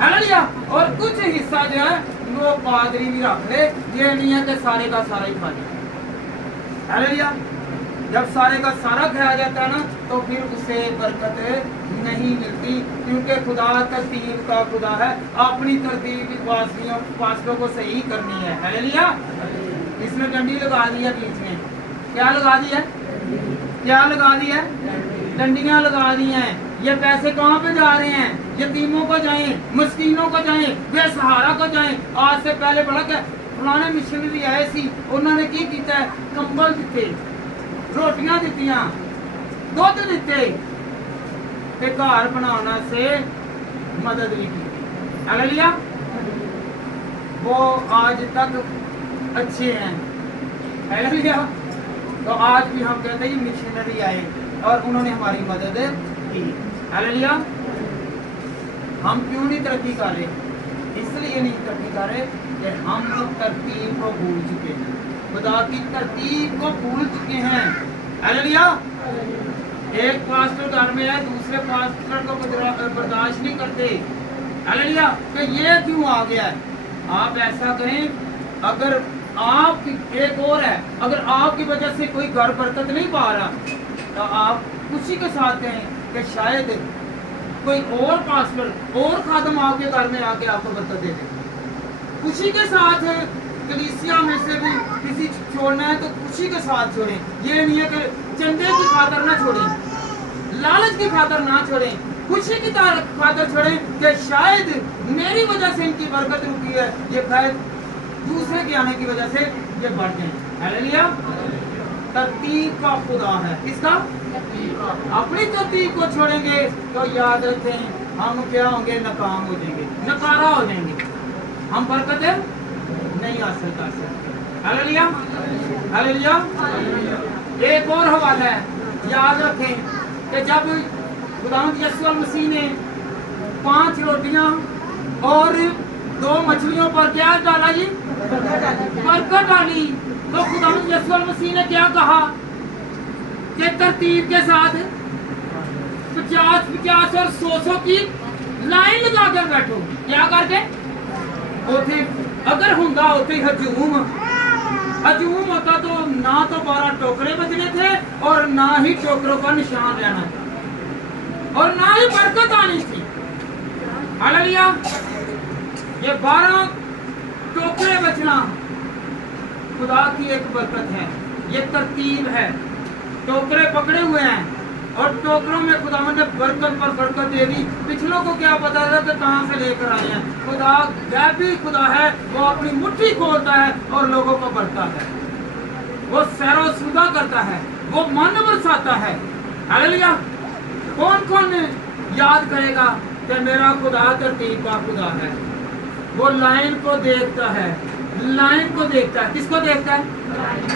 हालेलुया, और कुछ हिस्सा जो है वो पादरी भी रख ले, ये नहीं है कि सारे का सारा ही खा जाए। हालेलुया, जब सारे का सारा खाया जाता है ना तो फिर उसे बरकत नहीं मिलती, क्योंकि खुदा तरतीब का खुदा है, अपनी तरतीब वासियों को सही करनी है। हालेलुया, इसमें डंडी लगा दी है बीच में, क्या लगा दी है, क्या लगा दी है, डंडियां लगा दी हैं। ये पैसे कहाँ पे जा रहे हैं, यतीमों को जाएं, मस्कीनों को जाएं, बेसहारा को जाएं। आज से पहले बड़ा क्या पुराने मिशनरी आए सी, उन्होंने की किया, कंबल दिते, रोटियां दितियां, दुध दिते, ते घर बनाने से मदद भी की। हालेलुया, वो आज तक अच्छे हैं। हालेलुया, तो आज भी हम कहते हैं मिशनरी आए और उन्होंने हमारी मदद की। हालेलुया, हम क्यों नहीं तरक्की कर रहे, इसलिए नहीं तरक्की कर रहे कि हम तरतीब को भूल चुके हैं, खुदा की तरतीब को भूल चुके हैं। हालेलुया, एक पास्टर घर में है, दूसरे पास्टर को बर्दाश्त नहीं करते, हालेलुया कि ये क्यों आ गया है। आप ऐसा करें, अगर आप एक और है, अगर आपकी वजह से कोई घर बरकत नहीं पा रहा तो आप खुशी के साथ कहें कि शायद कोई और पास्टर और खादम आपके घर में आके आपको बरकत दे दे। खुशी के साथ कलीसिया में से भी किसी छोड़ना है तो खुशी के साथ छोड़ें। ये नहीं है कि चंदे की खातर ना छोड़ें, लालच की खातर ना छोड़ें, खुशी की खातर छोड़ें कि शायद मेरी वजह से इनकी बरकत रुकी है, ये शायद दूसरे के आने की वजह से ये बढ़ जाए। हालेलुया। तरतीब का खुदा है। किसका? अपनी तरतीब को छोड़ेंगे तो याद रखें हम क्या होंगे, नाकाम हो जाएंगे, नकारा हो जाएंगे, हम बरकतें नहीं हासिल कर सकते। Hallelujah, hallelujah. एक और हवाला है, याद रखें कि जब खुदावंद यीशु मसीह ने 5 रोटियां और 2 मछलियों पर क्या डाला जी? बरकत डाली। तो खुदावंद यीशु मसीह ने क्या कहा कि तरतीब के साथ 50-50 और 100 की लाइन लगा कर बैठो। क्या करके? उठे अगर हुंदा होते हजूम होता तो ना तो 12 टोकरे बचने थे और ना ही टोकरों का निशान रहना था और ना ही बरकत आनी थी। हालेलुया। ये 12 टोकरे बचना खुदा की एक बरकत है, ये तरतीब है। टोकरे पकड़े हुए हैं और टोकरों में खुदा ने बरकत पर बरकत दे दी। पिछलों को क्या पता था कि कहाँ से लेकर आए हैं। खुदा गैबी खुदा है, वो अपनी मुट्ठी खोलता है और लोगों को बढ़ता है, वो सैरो सुदा करता है, वो मन बरसाता है। हालेलुया। कौन कौन याद करेगा कि मेरा खुदा तरतीब का खुदा है? वो लाइन को देखता है, लाइन को देखता है। किसको देखता है?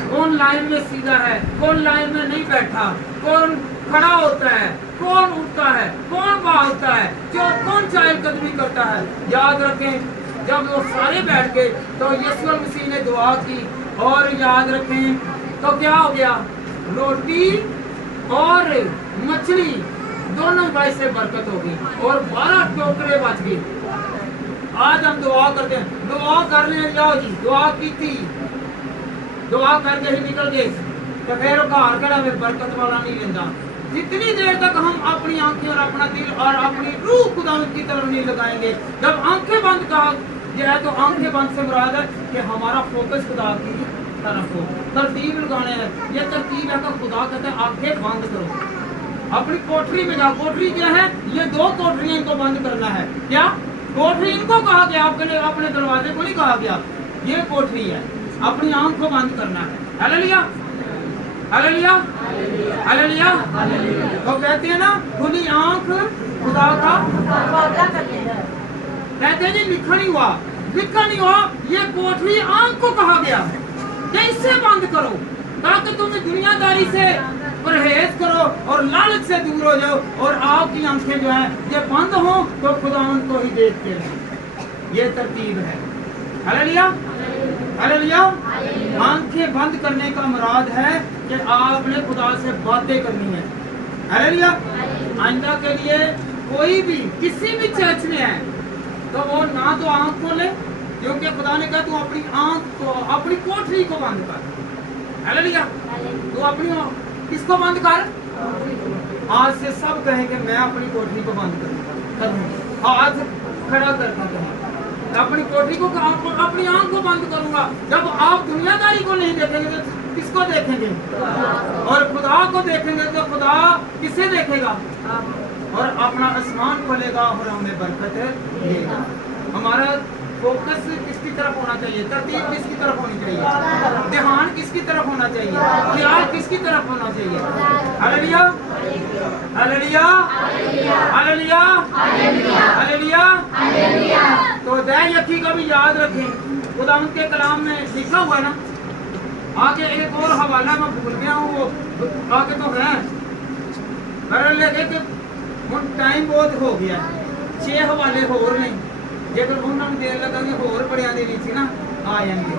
कौन लाइन में सीधा है, कौन लाइन में नहीं बैठा, कौन खड़ा होता है, कौन उठता है, कौन भागता है, जो कौन चहलकदमी करता है। याद रखें जब वो सारे बैठ गए तो यीशु मसीह ने दुआ की और याद रखें तो क्या हो गया? रोटी और मछली दोनों भाई से बरकत हो गई और 12 टोकरे बच गए। आज हम दुआ करते हैं, दुआ करने जाओ जी, दुआ की थी, दुआ करके ही निकल गए तो फिर घर कड़ा में बरकत वाला नहीं लेंदा। जितनी देर तक हम अपनी आंखें और अपना दिल और अपनी रूह खुदा की तरफ नहीं लगाएंगे, जब आंखें बंद कहा गया तो आंखें बंद से मुराद है कि हमारा फोकस खुदा की तरफ हो। तरतीब लगाने है, ये तरतीब है तो खुदा कहते हैं आंखें बंद करो, अपनी कोठरी में जाओ। कोठरी क्या है? ये 2 कोठरियां इनको बंद करना है। क्या कोठरी? इनको कहा गया, अपने दरवाजे को नहीं कहा गया, ये कोठरी है, अपनी आंख को बंद करना है। Hallelujah, hallelujah, hallelujah. तो कहते हैं ना खुली आंख खुदा का कहते हैं जी, लिखा नहीं हुआ, ये कोठरी आंख को कहा गया है कि इससे बंद करो ताकि तुम दुनियादारी से परहेज करो और लालच से दूर हो जाओ और आपकी आंखें जो है ये बंद हो तो खुदावंद को ही देखते रहो। ये तरतीब है। Hallelujah, hallelujah. आंखें बंद करने का मुराद है कि आपने खुदा से बातें करनी है। हालेलुया। आइंदा के लिए कोई भी किसी भी चर्च में है तो वो ना तो आंख खोले, क्योंकि खुदा ने कहा तू अपनी आंख को, अपनी कोठरी को बंद कर। हालेलुया। तू अपनी किसको बंद कर? आज से सब कहें कि मैं अपनी कोठरी को बंद करूंगा, हाथ खड़ा करना कहें, अपनी कोठरी को, अपनी आंख को बंद करूंगा। जब आप दुनियादारी को नहीं देखेंगे तो किसको देखेंगे? और खुदा को देखेंगे तो खुदा किसे देखेगा? और अपना आसमान खोलेगा और हमें बरकत देगा। हमारा फोकस किसकी तरफ होना चाहिए? तरतीब किसकी तरफ होनी चाहिए? ध्यान किसकी तरफ होना चाहिए? ख्याल किसकी तरफ होना चाहिए? Hallelujah, hallelujah, hallelujah, hallelujah. तो दया यकी का भी याद रखें, खुदावंद के कलाम में लिखा हुआ है ना। आगे एक और हवाला मैं भूल गया हूँ, वो आगे तो है पर लेकिन टाइम बहुत हो गया, 6 हवाले होर नहीं, जेकर उन्होंने देर लगा होर बड़िया देनी थी ना आ जाएंगे,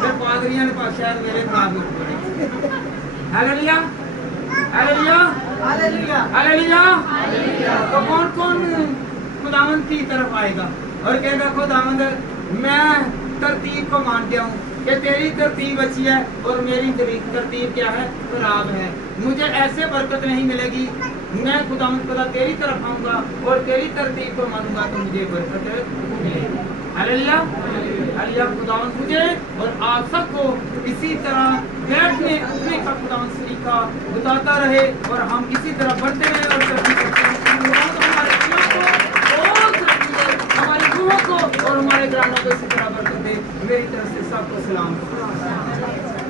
फिर पादरियां ने शायद मेरे खराब हो पड़े। Hallelujah, hallelujah, hallelujah, hallelujah. तो कौन कौन खुदावंद की तरफ आएगा और कहेगा खुदावंद मैं तरतीब को मान गया हूँ कि तेरी तरतीब अच्छी है और मेरी तरतीब क्या है, खराब है। मुझे ऐसे बरकत नहीं मिलेगी। मैं खुदावंद खुदा तेरी तरफ आऊंगा और तेरी तरतीब को मानूंगा तो मुझे बरकत मिलेगी। Hallelujah hallelujah. खुदावंद मुझे और आप सबको इसी तरह बैठने उठने का खुदावंद सलीका बताता रहे और हम इसी तरह बढ़ते रहे और तरक्की करते रहे। खुदावंद हमारे दिलों को और तरक्की दे, हमारी रूहों को और हमारे घरानों को इसी तरह बरकत दे। मेरी तरफ से सबको सलाम।